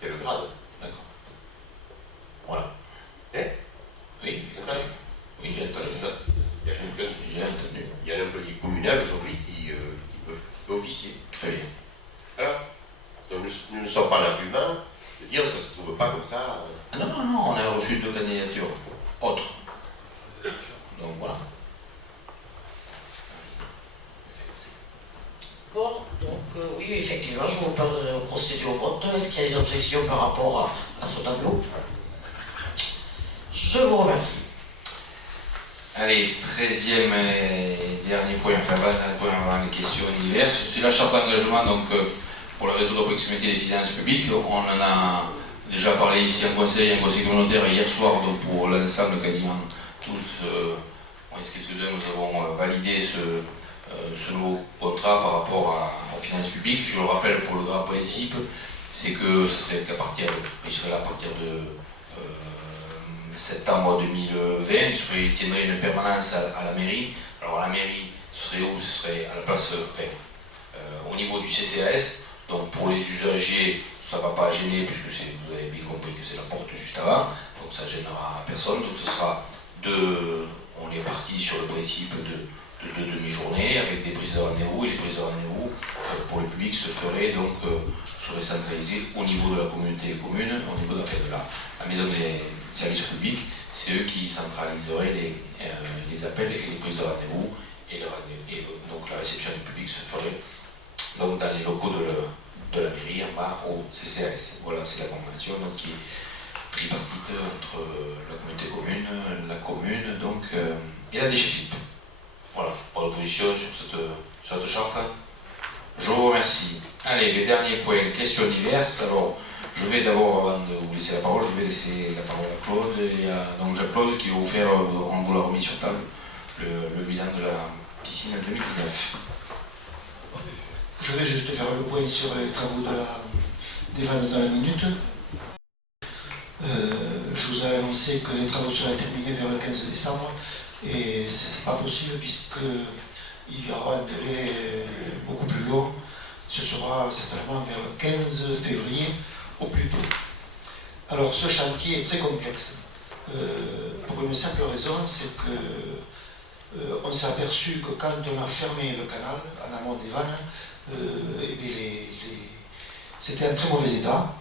qui a le grade. D'accord. Voilà. Hein? Oui, oui, j'ai entendu ça. J'ai entendu. Il y a un employé communal aujourd'hui qui peut officier. Très bien. Alors, donc nous ne sommes pas l'argument de dire ça ne se trouve pas comme ça. Ah non, non, non, on a reçu 2 candidatures autres. Donc voilà. Bon, donc oui, effectivement, je vous parle de procéder au vote. Est-ce qu'il y a des objections par rapport à ce tableau? Je vous remercie. Allez, 13e et dernier point, enfin dernier point avant les questions diverses. C'est la charte d'engagement donc, pour le réseau de proximité des finances publiques. On en a déjà parlé ici en conseil communautaire hier soir, donc pour l'ensemble quasiment tous, nous avons validé ce nouveau contrat par rapport aux finances publiques. Je le rappelle pour le grand principe, c'est que ce serait il serait là à partir de septembre 2020, il tiendrait une permanence à la mairie. Alors la mairie, ce serait où? Ce serait à la place, au niveau du CCAS. Donc pour les usagers, ça ne va pas gêner puisque vous avez bien compris que c'est la porte juste avant. Donc ça ne gênera personne. Donc ce sera on est parti sur le principe de demi-journée avec des prises de rendez-vous. Et les prises de rendez-vous pour le public seraient centralisées au niveau de la communauté commune, au niveau de la maison des services publics. C'est eux qui centraliseraient les appels et les prises de rendez-vous. Et donc la réception du public se ferait donc, dans les locaux de la mairie en bas au CCAS. Voilà, c'est la convention donc, qui est tripartite entre la communauté commune, la commune donc, et la DGFiP. Voilà, pas d'opposition sur cette charte. Je vous remercie. Allez, le dernier point, questions diverses. Alors, je vais d'abord, avant de vous laisser la parole, je vais laisser la parole à Claude. Il y a donc Jacques-Claude qui va vous faire, on vous l'a remis sur table, le bilan de la piscine 2019. Je vais juste faire le point sur les travaux des vannes dans la minute. Je vous ai annoncé que les travaux seraient terminés vers le 15 décembre et ce n'est pas possible puisqu'il y aura un délai beaucoup plus long. Ce sera certainement vers le 15 février au plus tôt. Alors ce chantier est très complexe pour une simple raison, c'est que on s'est aperçu que quand on a fermé le canal en amont des vannes, c'était en très mauvais état.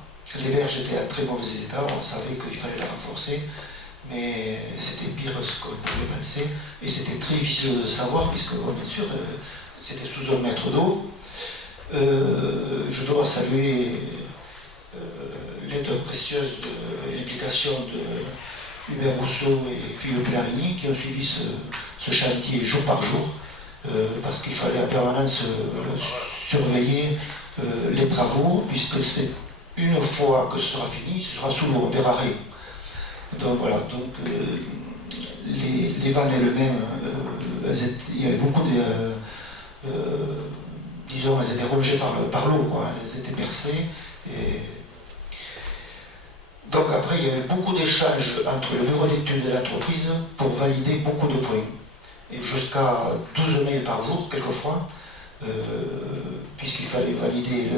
Les berges étaient en très mauvais état, on savait qu'il fallait la renforcer, mais c'était pire que ce qu'on pouvait penser, et c'était très difficile de savoir, puisque bien sûr, c'était sous 1 mètre d'eau. Je dois saluer l'aide précieuse et l'implication de Hubert Rousseau et Philippe Pellarini qui ont suivi ce chantier jour par jour, parce qu'il fallait en permanence surveiller les travaux, puisque c'est une fois que ce sera fini, ce sera sous l'eau, on verra rien. Donc voilà, donc les vannes elles-mêmes, il y avait beaucoup de... disons, elles étaient rongées par l'eau, elles étaient percées. Donc après, il y avait beaucoup d'échanges entre le bureau d'études de l'entreprise pour valider beaucoup de points. Et jusqu'à 12 mails par jour, quelquefois, puisqu'il fallait valider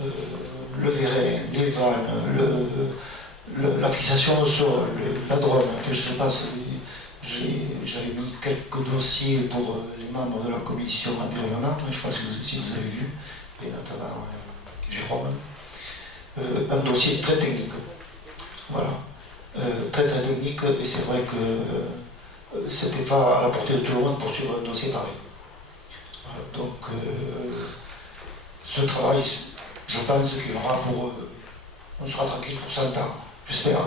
le vérin, les vannes, la fixation au sol, la drone. Enfin, je ne sais pas si j'avais mis quelques dossiers pour les membres de la commission environnement, je ne sais pas si vous avez vu, et notamment Jérôme. Un dossier très technique. Voilà. Très technique, et c'est vrai que c'était pas à la portée de tout le monde pour suivre un dossier pareil. Voilà. Donc, ce travail, je pense qu'il y aura pour... on sera tranquille pour 100 ans, j'espère.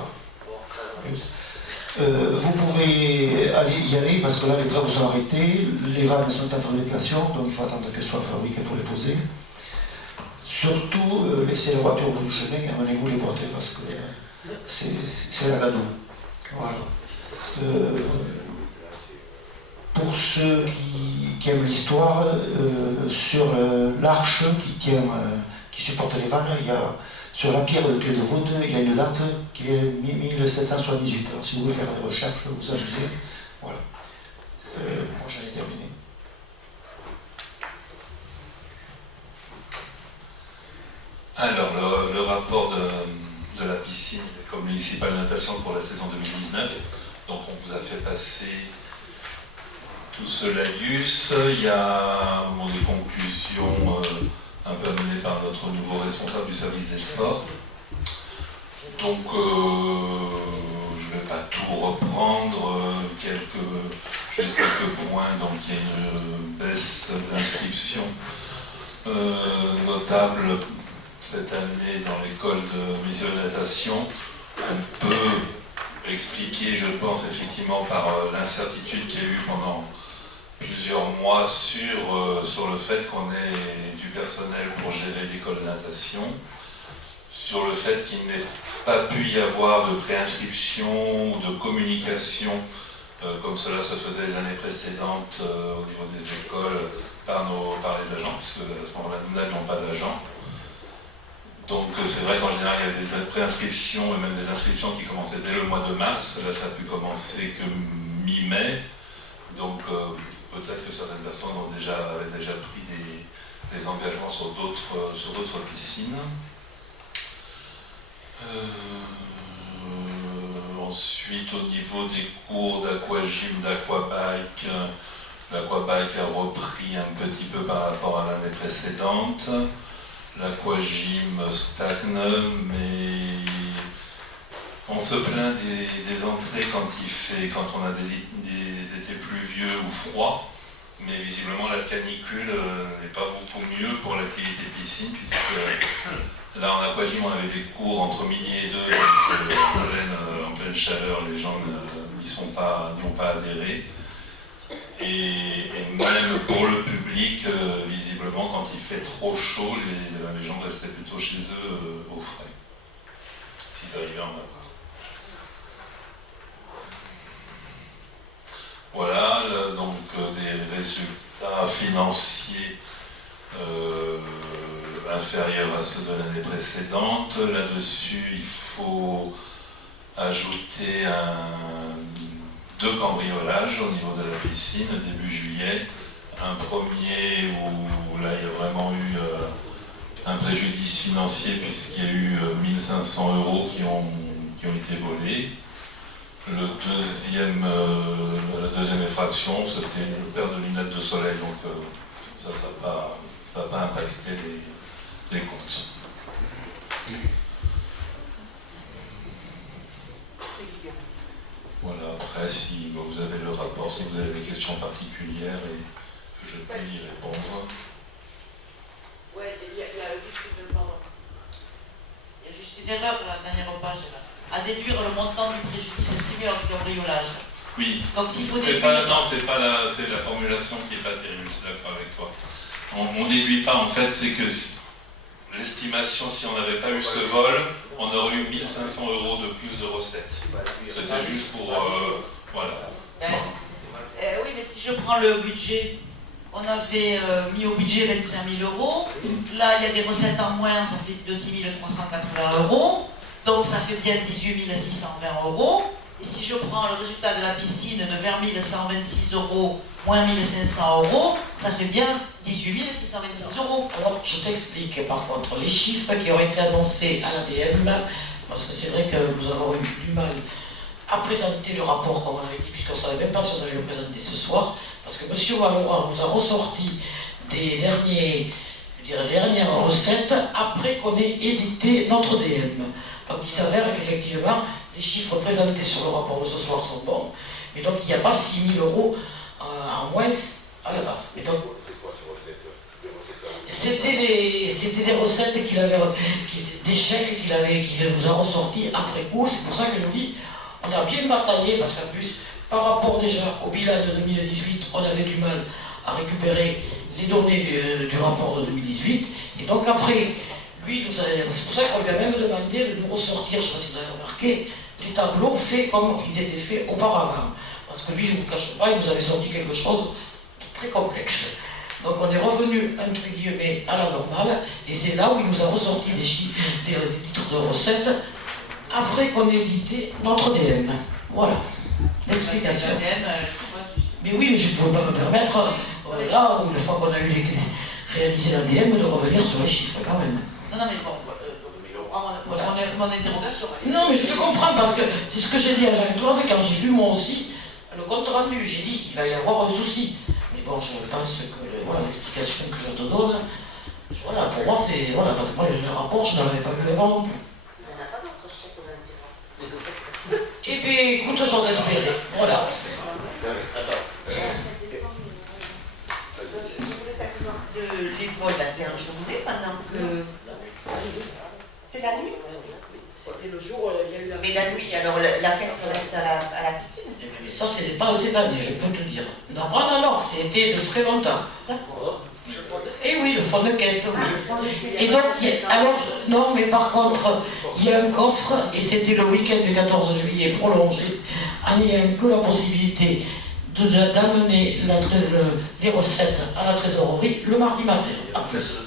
Vous pouvez y aller parce que là les travaux sont arrêtés, les vannes sont en fabrication, donc il faut attendre qu'elles soient fabriquées pour les poser. surtout, laissez la voiture au bout du chemin et amenez-vous les boîtes, parce que c'est la gadoue. Voilà. Pour ceux qui aiment l'histoire, sur l'arche qui supporte les vannes, il y a, sur la pierre de clé de voûte, il y a une date qui est 1778. Alors si vous voulez faire des recherches, vous amusez. Voilà. Moi j'en ai terminé. Alors, le rapport de la piscine comme municipale de natation pour la saison 2019. Donc, on vous a fait passer tout ce laïus. Il y a des conclusions un peu amenées par notre nouveau responsable du service des sports. Donc, je ne vais pas tout reprendre. Juste quelques points. Donc, il y a une baisse d'inscription notable cette année dans l'école de municipale de natation. On peut expliquer, je pense, effectivement par l'incertitude qu'il y a eu pendant plusieurs mois sur le fait qu'on ait du personnel pour gérer l'école de natation, sur le fait qu'il n'ait pas pu y avoir de préinscription ou de communication comme cela se faisait les années précédentes au niveau des écoles par les agents, puisque à ce moment-là, nous n'avions pas d'agents. Donc c'est vrai qu'en général, il y a des préinscriptions et même des inscriptions qui commençaient dès le mois de mars. Là, ça a pu commencer que mi-mai. Donc peut-être que certaines personnes avaient déjà pris des engagements sur d'autres piscines. Ensuite, au niveau des cours d'aquagym, d'aquabike, l'aquabike a repris un petit peu par rapport à l'année précédente. L'aquagym stagne, mais on se plaint des entrées quand on a des étés pluvieux ou froids, mais visiblement la canicule n'est pas beaucoup mieux pour l'activité piscine, puisque là en aquagym on avait des cours entre midi et 2, en pleine chaleur, les gens n'y ont pas adhéré. Et même pour le public, visiblement, quand il fait trop chaud, les gens restaient plutôt chez eux au frais, s'ils arrivaient à en avoir. Voilà, là, donc des résultats financiers inférieurs à ceux de l'année précédente. Là-dessus, il faut ajouter deux cambriolages au niveau de la piscine début juillet. Un premier où là il y a vraiment eu un préjudice financier puisqu'il y a eu 1500 € qui ont été volés. La deuxième effraction, c'était une paire de lunettes de soleil, donc ça n'a pas impacté les comptes. Voilà, après, si vous avez le rapport, si vous avez des questions particulières et que je peux y répondre. Oui, il y a juste une erreur dans la dernière page, là. À déduire le montant du préjudice estimé lors du cambriolage. Oui, donc s'il faut c'est la formulation qui n'est pas terrible, je suis d'accord avec toi. On ne déduit pas, en fait, c'est que l'estimation, si on n'avait pas eu ce vol, on aurait eu 1500 € de plus de recettes. C'était juste pour... voilà. Oui, mais si je prends le budget, on avait mis au budget 25 000 €. Là, il y a des recettes en moins, ça fait de 6 380 €. Donc, ça fait bien 18 620 €. Et si je prends le résultat de la piscine de 20 126 € moins 1500 €, ça fait bien 18 626 €. Alors, je t'explique par contre les chiffres qui ont été annoncés à l'ADM, parce que c'est vrai que nous avons eu du mal à présenter le rapport comme on avait dit, puisqu'on ne savait même pas si on allait le présenter ce soir, parce que M. Malora nous a ressorti des dernières recettes après qu'on ait édité notre DM. Donc il s'avère qu'effectivement, les chiffres présentés sur le rapport de ce soir sont bons, mais donc il n'y a pas 6 000 € en moins à la base. Et donc, c'était des recettes qu'il avait, des chèques qu'il nous a ressortis après coup. C'est pour ça que je vous dis, on a bien bataillé, parce qu'en plus, par rapport déjà au bilan de 2018, on avait du mal à récupérer les données du rapport de 2018. Et donc après, lui, c'est pour ça qu'on lui a même demandé de nous ressortir, je ne sais pas si vous avez remarqué, les tableaux faits comme ils étaient faits auparavant. Parce que lui, je ne vous cache pas, il nous avait sorti quelque chose de très complexe. Donc on est revenu, entre guillemets, à la normale, et c'est là où il nous a ressorti des titres de recettes, après qu'on ait édité notre DM. Voilà, l'explication. Mais oui, mais je ne pouvais pas me permettre, là, une fois qu'on a eu réalisé l'ADM, de revenir sur les chiffres quand même. Non, mais bon, voilà. Mon interrogation. Non, mais je te comprends, parce que c'est ce que j'ai dit à Jean-Claude quand j'ai vu moi aussi le compte rendu. J'ai dit qu'il va y avoir un souci. Mais bon, je pense que voilà, l'explication que je te donne, voilà, pour moi, c'est. Voilà, parce que moi, le rapport, je n'en avais pas vu avant non plus. Il n'y en a pas d'autres chèques aux interrogants. Eh bien, écoute, j'ose espérer. Voilà. Les vols, là, c'est un journée pendant que. C'est la nuit? Et le jour, il y a eu la. Mais la nuit, alors la caisse reste à la piscine? Mais ça, c'est pas cette année, je peux te dire. Non, non, c'était de très longtemps. D'accord. Eh oui, le fond de caisse, oui. Et donc, alors, non, mais par contre, il y a un coffre, et c'était le week-end du 14 juillet prolongé, en ayant que la possibilité d'amener les recettes à la trésorerie le mardi matin. En plus.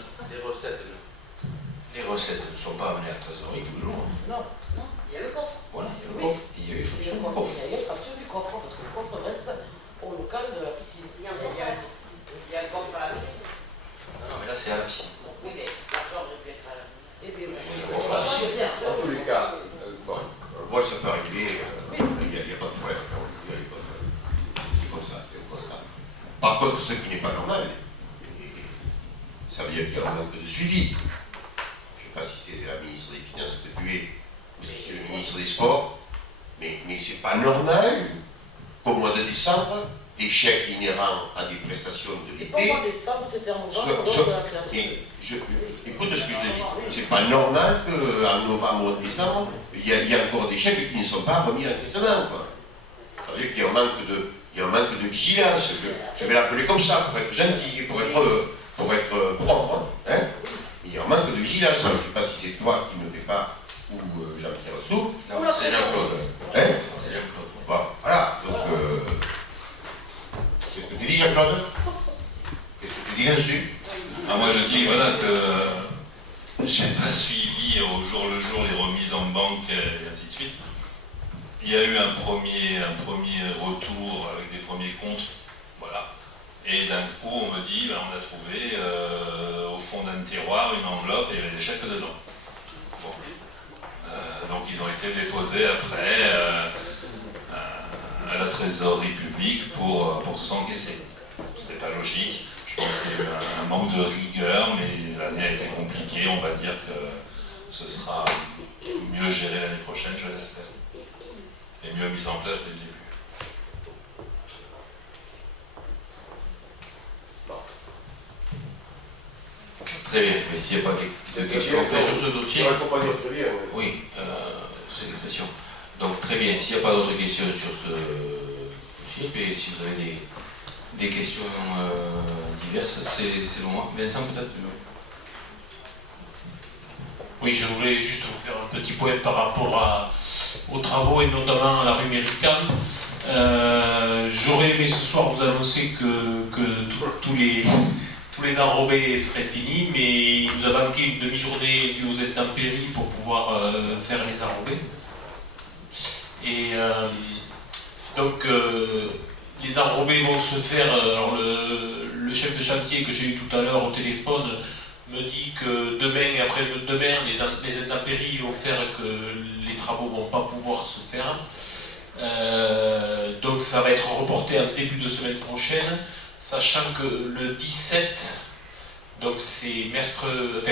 Les recettes ne sont pas amenées à la trésorerie tous les jours. Non, il y a le coffre. Voilà, il y a le coffre. Il y a eu facture du coffre. Il y a eu facture du coffre, parce que le coffre reste au local de la piscine. Il y a le coffre à la mairie. Non, mais là, c'est à la piscine. Oui, mais l'argent ne peut être à la mairie. Eh bien, Dans tous les cas, bon, moi ça peut arriver, il n'y a pas de problème, c'est comme ça, c'est comme ça. Par contre, ce qui n'est pas normal, ça veut dire qu'il y a un manque de suivi. Je ne sais pas si c'est la ministre des Finances que tu es, ou si c'est le ministre des Sports, mais c'est pas normal qu'au mois de décembre, des chèques inhérents à des prestations de l'été. Au mois de décembre, c'était en novembre, lors de la création. Écoute ce que je te dis. C'est pas normal qu'en novembre ou décembre, il y a encore des chèques qui ne sont pas remis en caissement. Ça veut dire qu'il y a un manque de vigilance. Je vais l'appeler comme ça, pour être gentil, pour être propre. Hein. Il y a un manque de vigilance. Je ne sais pas si c'est toi qui ne le fais pas ou Jean-Pierre Rousseau. Non, c'est Jean-Claude. Hein. C'est Jean-Claude. Bon, voilà. Donc, qu'est-ce que tu dis, Jean-Claude? Qu'est-ce que tu dis là-dessus? Moi je dis voilà que j'ai pas suivi au jour le jour les remises en banque et ainsi de suite. Il y a eu un premier retour avec des premiers comptes, voilà. Et d'un coup on me dit on a trouvé au fond d'un tiroir une enveloppe et il y avait des chèques dedans. Bon. Donc ils ont été déposés après à la trésorerie publique pour s'encaisser. C'était pas logique. Je pense qu'il y a eu un manque de rigueur, mais l'année a été compliquée. On va dire que ce sera mieux géré l'année prochaine, je l'espère. Et mieux mis en place dès le début. Très bien, mais s'il n'y a pas de questions sur ce dossier. Oui, c'est l'expression. Donc très bien, s'il n'y a pas d'autres questions sur ce dossier, puis si vous avez des questions diverses, c'est le moment. Vincent peut-être. Oui, je voulais juste vous faire un petit point par rapport aux travaux et notamment à la rue Méritane. J'aurais aimé ce soir vous annoncer que tous les enrobés seraient finis, mais il nous a manqué une demi-journée due aux intempéries pour pouvoir faire les enrobés. Et donc les enrobés vont se faire. Alors le chef de chantier que j'ai eu tout à l'heure au téléphone me dit que demain et après-demain, les intempéries vont faire que les travaux ne vont pas pouvoir se faire. Donc ça va être reporté en début de semaine prochaine, sachant que le 17, donc c'est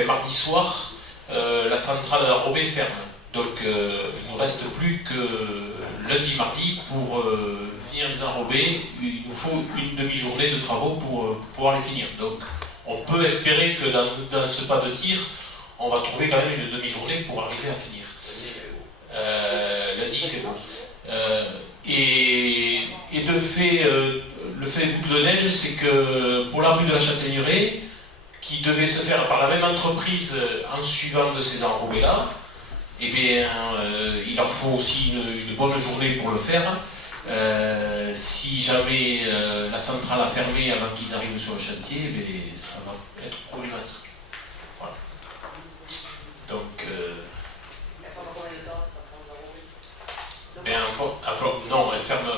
mardi soir, la centrale d'enrobés ferme. Donc il ne nous reste plus que lundi, mardi pour finir les enrobés. Il nous faut une demi-journée de travaux pour pouvoir les finir. Donc on peut espérer que dans ce pas de tir, on va trouver quand même une demi-journée pour arriver à finir. Lundi, c'est bon. Et de fait, le fait boule de neige, c'est que pour la rue de la Châtaigneraie, qui devait se faire par la même entreprise en suivant de ces enrobés-là, eh bien, il leur faut aussi une bonne journée pour le faire. Si jamais la centrale a fermé avant qu'ils arrivent sur le chantier, eh bien, ça va être problématique. Voilà. Donc, non, elle ferme,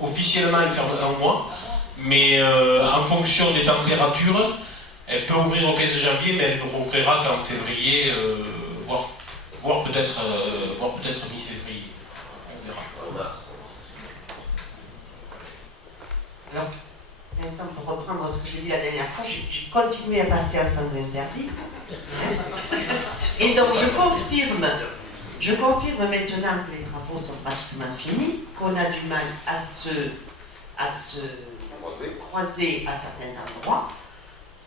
officiellement elle ferme 1 mois, mais en fonction des températures, elle peut ouvrir au 15 janvier, mais elle ne rouvrira qu'en février, voire peut-être mi-février. On verra. Alors, Vincent, pour reprendre ce que je dis la dernière fois, j'ai continué à passer en sens interdit. Et donc je confirme maintenant que les travaux sont pratiquement finis, qu'on a du mal à se croiser à certains endroits.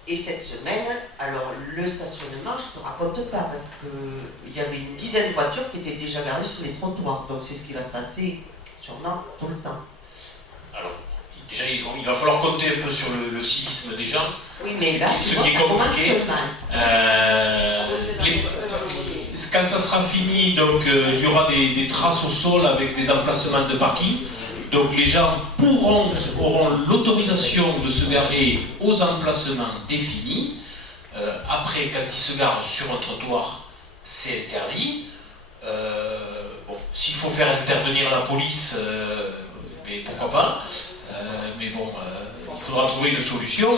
Et cette semaine, alors le stationnement, je ne te raconte pas, parce qu'il y avait une dizaine de voitures qui étaient déjà garées sur les trottoirs. Donc c'est ce qui va se passer sûrement tout le temps. Alors, déjà, il va falloir compter un peu sur le civisme des gens. Oui, mais là, ce qui est compliqué. Quand ça sera fini, donc il y aura des traces au sol avec des emplacements de parking. Donc les gens auront l'autorisation de se garer aux emplacements définis. Après, quand ils se garent sur un trottoir, c'est interdit. S'il faut faire intervenir la police, mais pourquoi pas. Mais bon, il faudra trouver une solution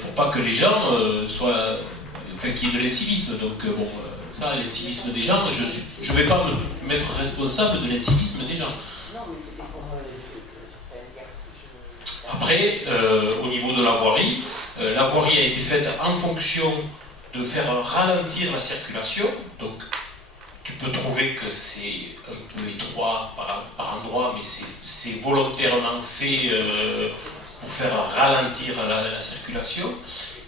pour pas que les gens soient... Enfin, qu'il y ait de l'incivisme. Donc ça, l'incivisme des gens, je ne vais pas me mettre responsable de l'incivisme des gens. Après, au niveau de la voirie a été faite en fonction de faire ralentir la circulation. Donc, tu peux trouver que c'est un peu étroit par endroit, mais c'est volontairement fait pour faire ralentir la circulation.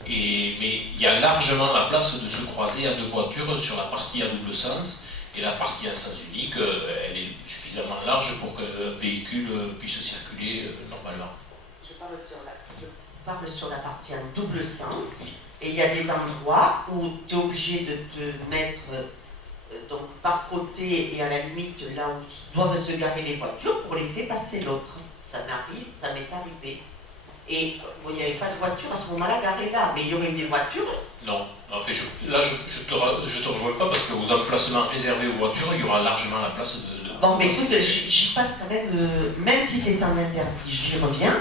Mais il y a largement la place de se croiser à 2 voitures sur la partie à double sens. Et la partie à sens unique, elle est suffisamment large pour qu'un véhicule puisse circuler normalement. Je parle sur la partie en double sens, et il y a des endroits où tu es obligé de te mettre donc par côté et à la limite là où doivent se garer les voitures pour laisser passer l'autre. Ça m'est arrivé. Et bon, il n'y avait pas de voiture à ce moment-là garée là, mais il y aurait eu des voitures. Non, en fait, là je te rejoins pas parce qu'aux emplacements réservés aux voitures, il y aura largement la place de... Bon, mais écoute, j'y passe quand même si c'est en interdit, j'y reviens.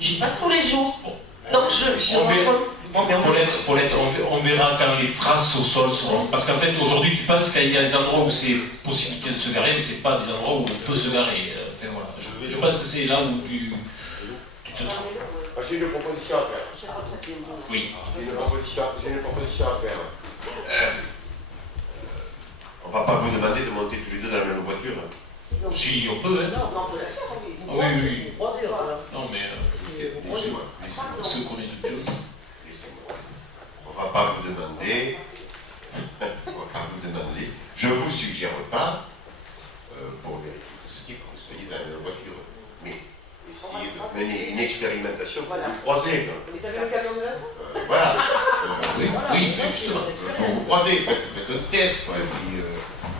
J'y passe tous les jours. Bon. Donc on verra quand les traces au sol seront. Parce qu'en fait, aujourd'hui, tu penses qu'il y a des endroits où c'est possibilité de se garer, mais c'est pas des endroits où on peut se garer. Enfin, voilà. Je pense que c'est là où tu te trouves. J'ai une proposition à faire. Oui. J'ai une proposition à faire. On ne va pas vous demander de monter tous les deux dans la même voiture. Si, on peut, hein. Non, on peut la faire, oui. Oui. Non, mais ceux qu'on est du pion. On ne va pas vous demander. Je ne vous suggère pas, pour vérifier tout ceci, que vous soyez dans la même voiture. Mais essayez de mener une expérimentation pour vous croiser. Vous avez le camion de Vincent Voilà. Oui, justement. Pour vous croiser, faites un test, quoi, et puis,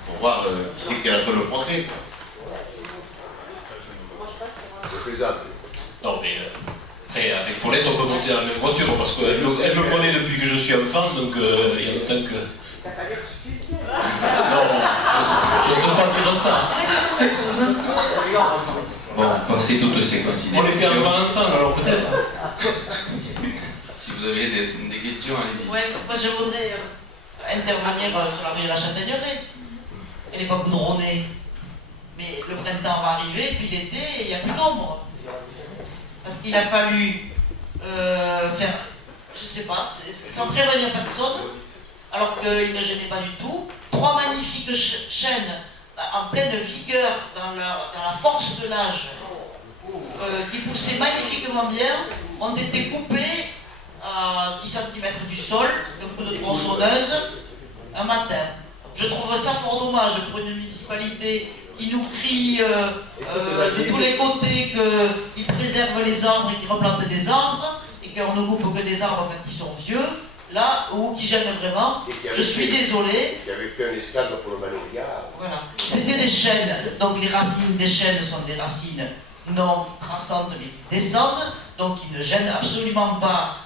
pour voir qui c'est qui a le procès. C'est faisable. Non, mais après, avec Paulette, on peut monter dans la même voiture parce qu'elle me connaît depuis que je suis enfant, donc il y a longtemps que. Non, je ne sais pas dire ça. Bon, passez toutes ces considérations. On était enfants ensemble, alors peut-être. Si vous avez des questions, allez-y. Ouais, moi je voudrais intervenir sur la rue de la Châtaigneraie. Elle n'est pas goudronnée. Mais le printemps va arriver, puis l'été, il n'y a plus d'ombre. Parce qu'il a fallu faire, je sais pas, sans prévenir personne, alors qu'il ne gênait pas du tout. 3 magnifiques chênes en pleine vigueur dans la force de l'âge, qui poussaient magnifiquement bien, ont été coupés à 10 cm du sol, d'un coup de tronçonneuse, un matin. Je trouve ça fort dommage pour une municipalité qui nous crient de tous les côtés qu'ils préservent les arbres et qu'ils replantent des arbres, et qu'on ne coupe que des arbres quand ils sont vieux, là où qui gêne vraiment, je suis désolé. Il y avait fait un esclandre pour le Manoria. Voilà. C'était des chênes, donc les racines des chênes sont des racines non traçantes mais qui descendent, donc qui ne gênent absolument pas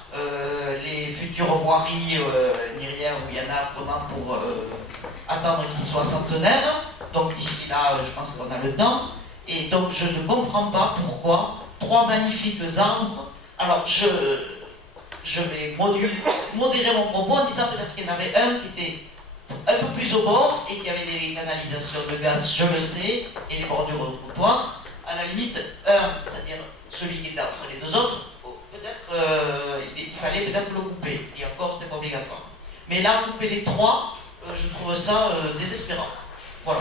les futures voiries ni rien où il y en a vraiment pour attendre qu'ils soient centenaires. Donc d'ici là, je pense qu'on a le temps. Et donc je ne comprends pas pourquoi 3 magnifiques arbres. Alors je vais modérer mon propos en disant peut-être qu'il y en avait un qui était un peu plus au bord et qui avait des canalisations de gaz, je le sais, et les bordures au trottoir. À la limite, un, c'est-à-dire celui qui était entre les deux autres, peut-être il fallait peut-être le couper. Et encore, c'était pas obligatoire. Mais là, couper les 3, je trouve ça désespérant. Voilà.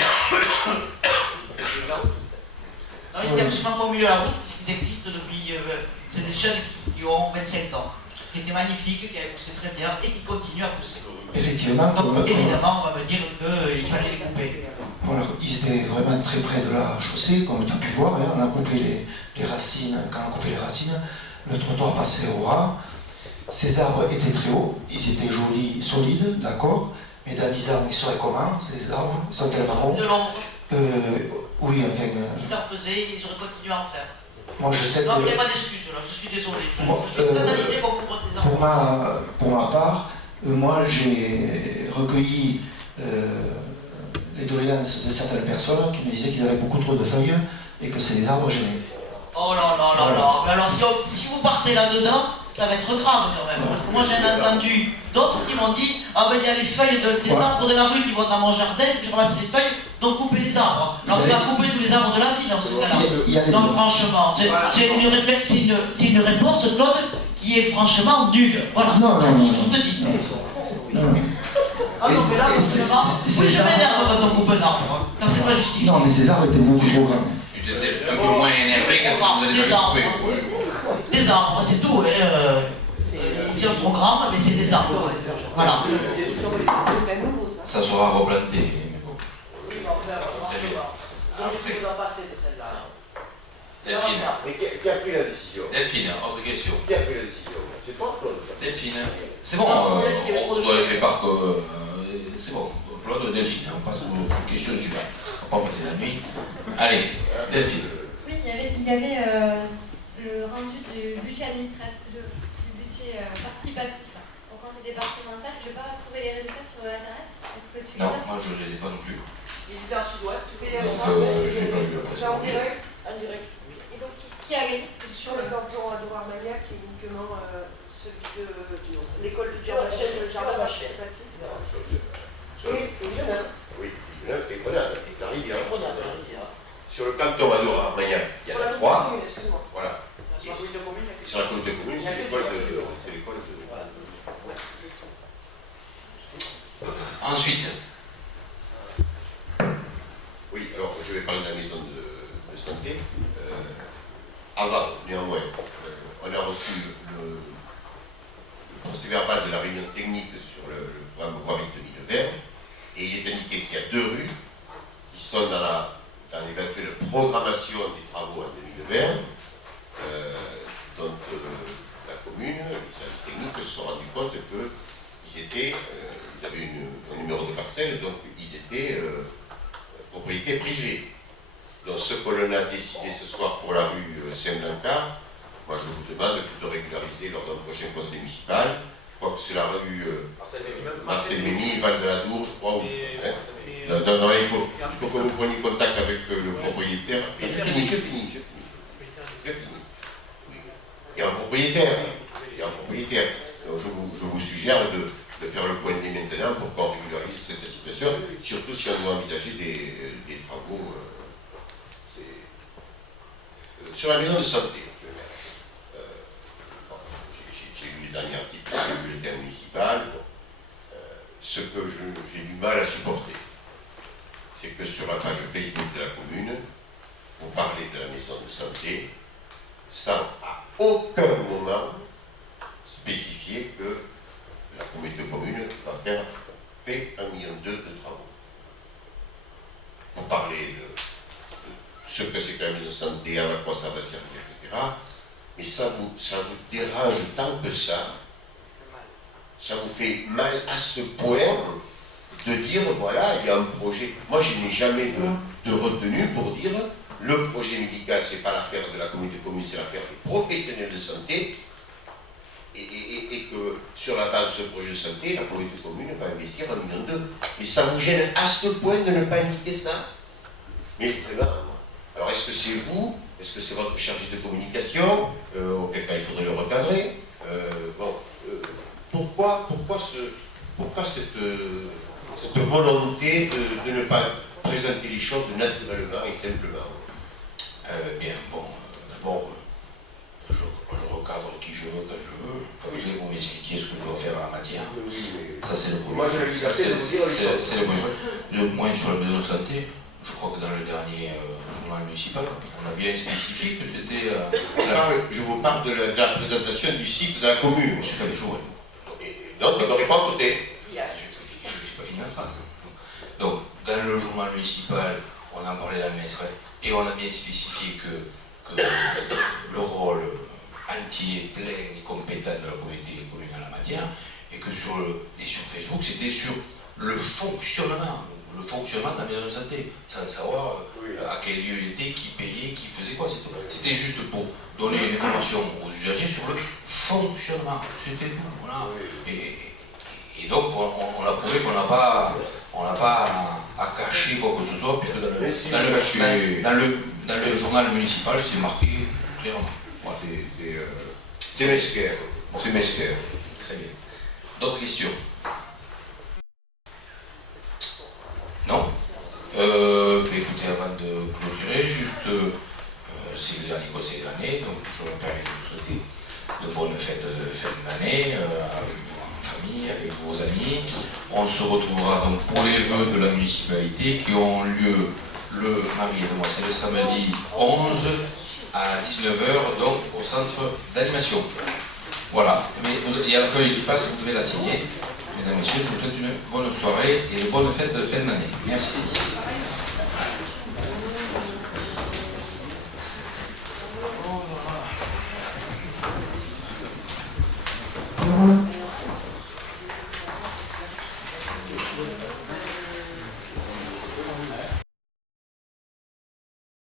Non, ils étaient absolument pas au milieu de la route, puisqu'ils existent depuis. C'est des chênes qui ont 25 ans, qui étaient magnifiques, qui avaient poussé très bien et qui continuent à pousser. Effectivement. Donc, évidemment, on va me dire qu'il fallait les couper. Voilà, ils étaient vraiment très près de la chaussée, comme tu as pu voir. Hein, on a coupé les racines. Quand on a coupé les racines, le trottoir passait au ras. Ces arbres étaient très hauts, ils étaient jolis, solides, d'accord. Mais dans 10 ans, ils seraient comment, ces arbres? Ils sont tellement hauts. De l'ombre. Oui, enfin. Ils en faisaient, ils auraient continué à en faire. Moi, je sais non, que. il n'y a pas d'excuse là, je suis désolé. Je suis Moi, scandalisé qu'on coupe des arbres. Pour ma part, moi, j'ai recueilli les doléances de certaines personnes qui me disaient qu'ils avaient beaucoup trop de feuilles et que c'est des arbres gênés. Oh là là là là. Mais alors, si vous partez là-dedans, ça va être grave quand même. Parce que moi, j'en ai entendu d'autres qui m'ont dit ah ben il y a les feuilles des arbres de la rue qui vont dans mon jardin, je ramasse les feuilles, donc coupez les arbres. Alors tu vas couper tous les arbres de la ville dans ce cas-là. Donc franchement, c'est une réponse, Claude, qui est franchement nulle. Voilà. Non. Je te dis. Ah non, mais là, franchement, oui, je m'énerve quand on coupe un arbre, car c'est pas justifié. Non, mais ces arbres étaient beaucoup trop grands. Tu étais un peu moins énervé quand vous allez couper. Des arbres, c'est tout. C'est un programme, mais c'est des arbres. Voilà. Ça sera replanté. Oui, mais enfin, franchement, vous vous en passez de celle-là. Delphine. Mais qui a pris la décision? Delphine, autre question. Qui a pris la décision? C'est toi, Claude? Delphine. C'est bon, on doit les faire part que. C'est bon, Claude, Delphine, on passe aux questions suivantes. On va pas passer la nuit. Allez, Delphine. Oui, il y avait le rendu du budget administratif, du budget participatif au conseil départemental. Je n'ai pas trouvé les résultats sur Internet. Est-ce que tu Non, moi je ne les ai pas non plus. Ils étaient en sud-ouest. J'ai pas eu la C'est en direct. Et donc, qui a gagné? Sur le canton Adour-Armagnac, qui est uniquement celui de l'école de Dieu-Rachel, le jardin participatif. Et Villeneuve. Oui, Villeneuve et Grenade. Sur le canton Adour-Armagnac, il y en a 3. Excuse-moi. Voilà. Sur la commune de commune. Sur la commune de commune, c'est l'école de. Ensuite. Oui, alors je vais parler de la maison de santé. Avant, néanmoins, on a reçu le procès-verbal de la réunion technique sur le programme Voirie de Vert, et il est indiqué qu'il y a 2 rues qui sont dans l'éventuelle programmation des travaux en 2020, dont la commune, les services techniques se sont rendus compte qu'ils avaient un numéro de parcelle, donc ils étaient propriété privée. Donc ce que l'on a décidé ce soir pour la rue Saint-Blanca, moi je vous demande de régulariser lors d'un prochain conseil municipal. Je crois que c'est la rue Marcel Mémy, Val de la Dour, je crois. Non, il faut que vous preniez contact avec le propriétaire. Je finis. Il y a un propriétaire. Donc, je vous suggère de faire le point dès maintenant pour qu'on régularise cette situation, surtout si on doit envisager des travaux. Sur la maison de santé, j'ai lu les derniers articles du bulletin municipal. Ce que j'ai du mal à supporter, c'est que sur la page Facebook de la commune, vous parlez de la maison de santé sans à aucun moment spécifier que la communauté de commune va faire 1,2 million de travaux. Vous parlez ce que c'est que la maison de santé, à quoi ça va servir, etc. Mais ça vous dérange tant que ça vous fait mal à ce point de dire, voilà, il y a un projet. Moi, je n'ai jamais de retenue pour dire, le projet médical, c'est pas l'affaire de la communauté de communes, c'est l'affaire des professionnels de santé, et que sur la base de ce projet de santé, la communauté de communes va investir 1,2 million. Mais ça vous gêne à ce point de ne pas indiquer ça? Mais vraiment, alors est-ce que c'est vous? Est-ce que c'est votre chargé de communication? Auquel cas il faudrait le recadrer. Pourquoi cette volonté de ne pas présenter les choses naturellement et simplement? Bien, bon, d'abord, je recadre qui je veux, quand je veux. Vous allez vous m'expliquer ce que je dois faire en la matière. Ça, c'est le premier. Moi, j'ai l'exercice de vous dire les choses. C'est le premier. Le point sur la maison de santé, je crois que dans le dernier journal municipal, on a bien spécifié que c'était... Je vous parle de la présentation du site de la commune. Monsieur Caléchou, Donc, on n'aurait pas à côté. Je n'ai pas fini la phrase. Donc, dans le journal municipal, on en parlait dans le ministère, et on a bien spécifié que le rôle entier, plein et compétent de la communauté commune en la matière, et que sur Facebook, c'était sur le fonctionnement de la maison de santé, sans savoir à quel lieu il était, qui payait, qui faisait quoi. C'était juste pour donner une information aux usagers sur le fonctionnement. C'était tout. Voilà. Et donc, on a prouvé qu'on n'a pas à cacher quoi que ce soit, puisque dans le journal municipal, c'est marqué clairement. Voilà. C'est mesquin. C'est mesquin. Très bien. D'autres questions? Non? Écoutez, avant de clôturer, juste, c'est le dernier conseil de l'année, donc je me permets de vous souhaiter de bonnes fêtes d'année, avec vos familles, avec vos amis. On se retrouvera donc pour les vœux de la municipalité qui ont lieu c'est le samedi 11 à 19h, donc au centre d'animation. Voilà, mais il y a la feuille qui passe, vous devez la signer. Mesdames, Messieurs, je vous souhaite une bonne soirée et de bonnes fêtes de fin d'année. Merci. Merci.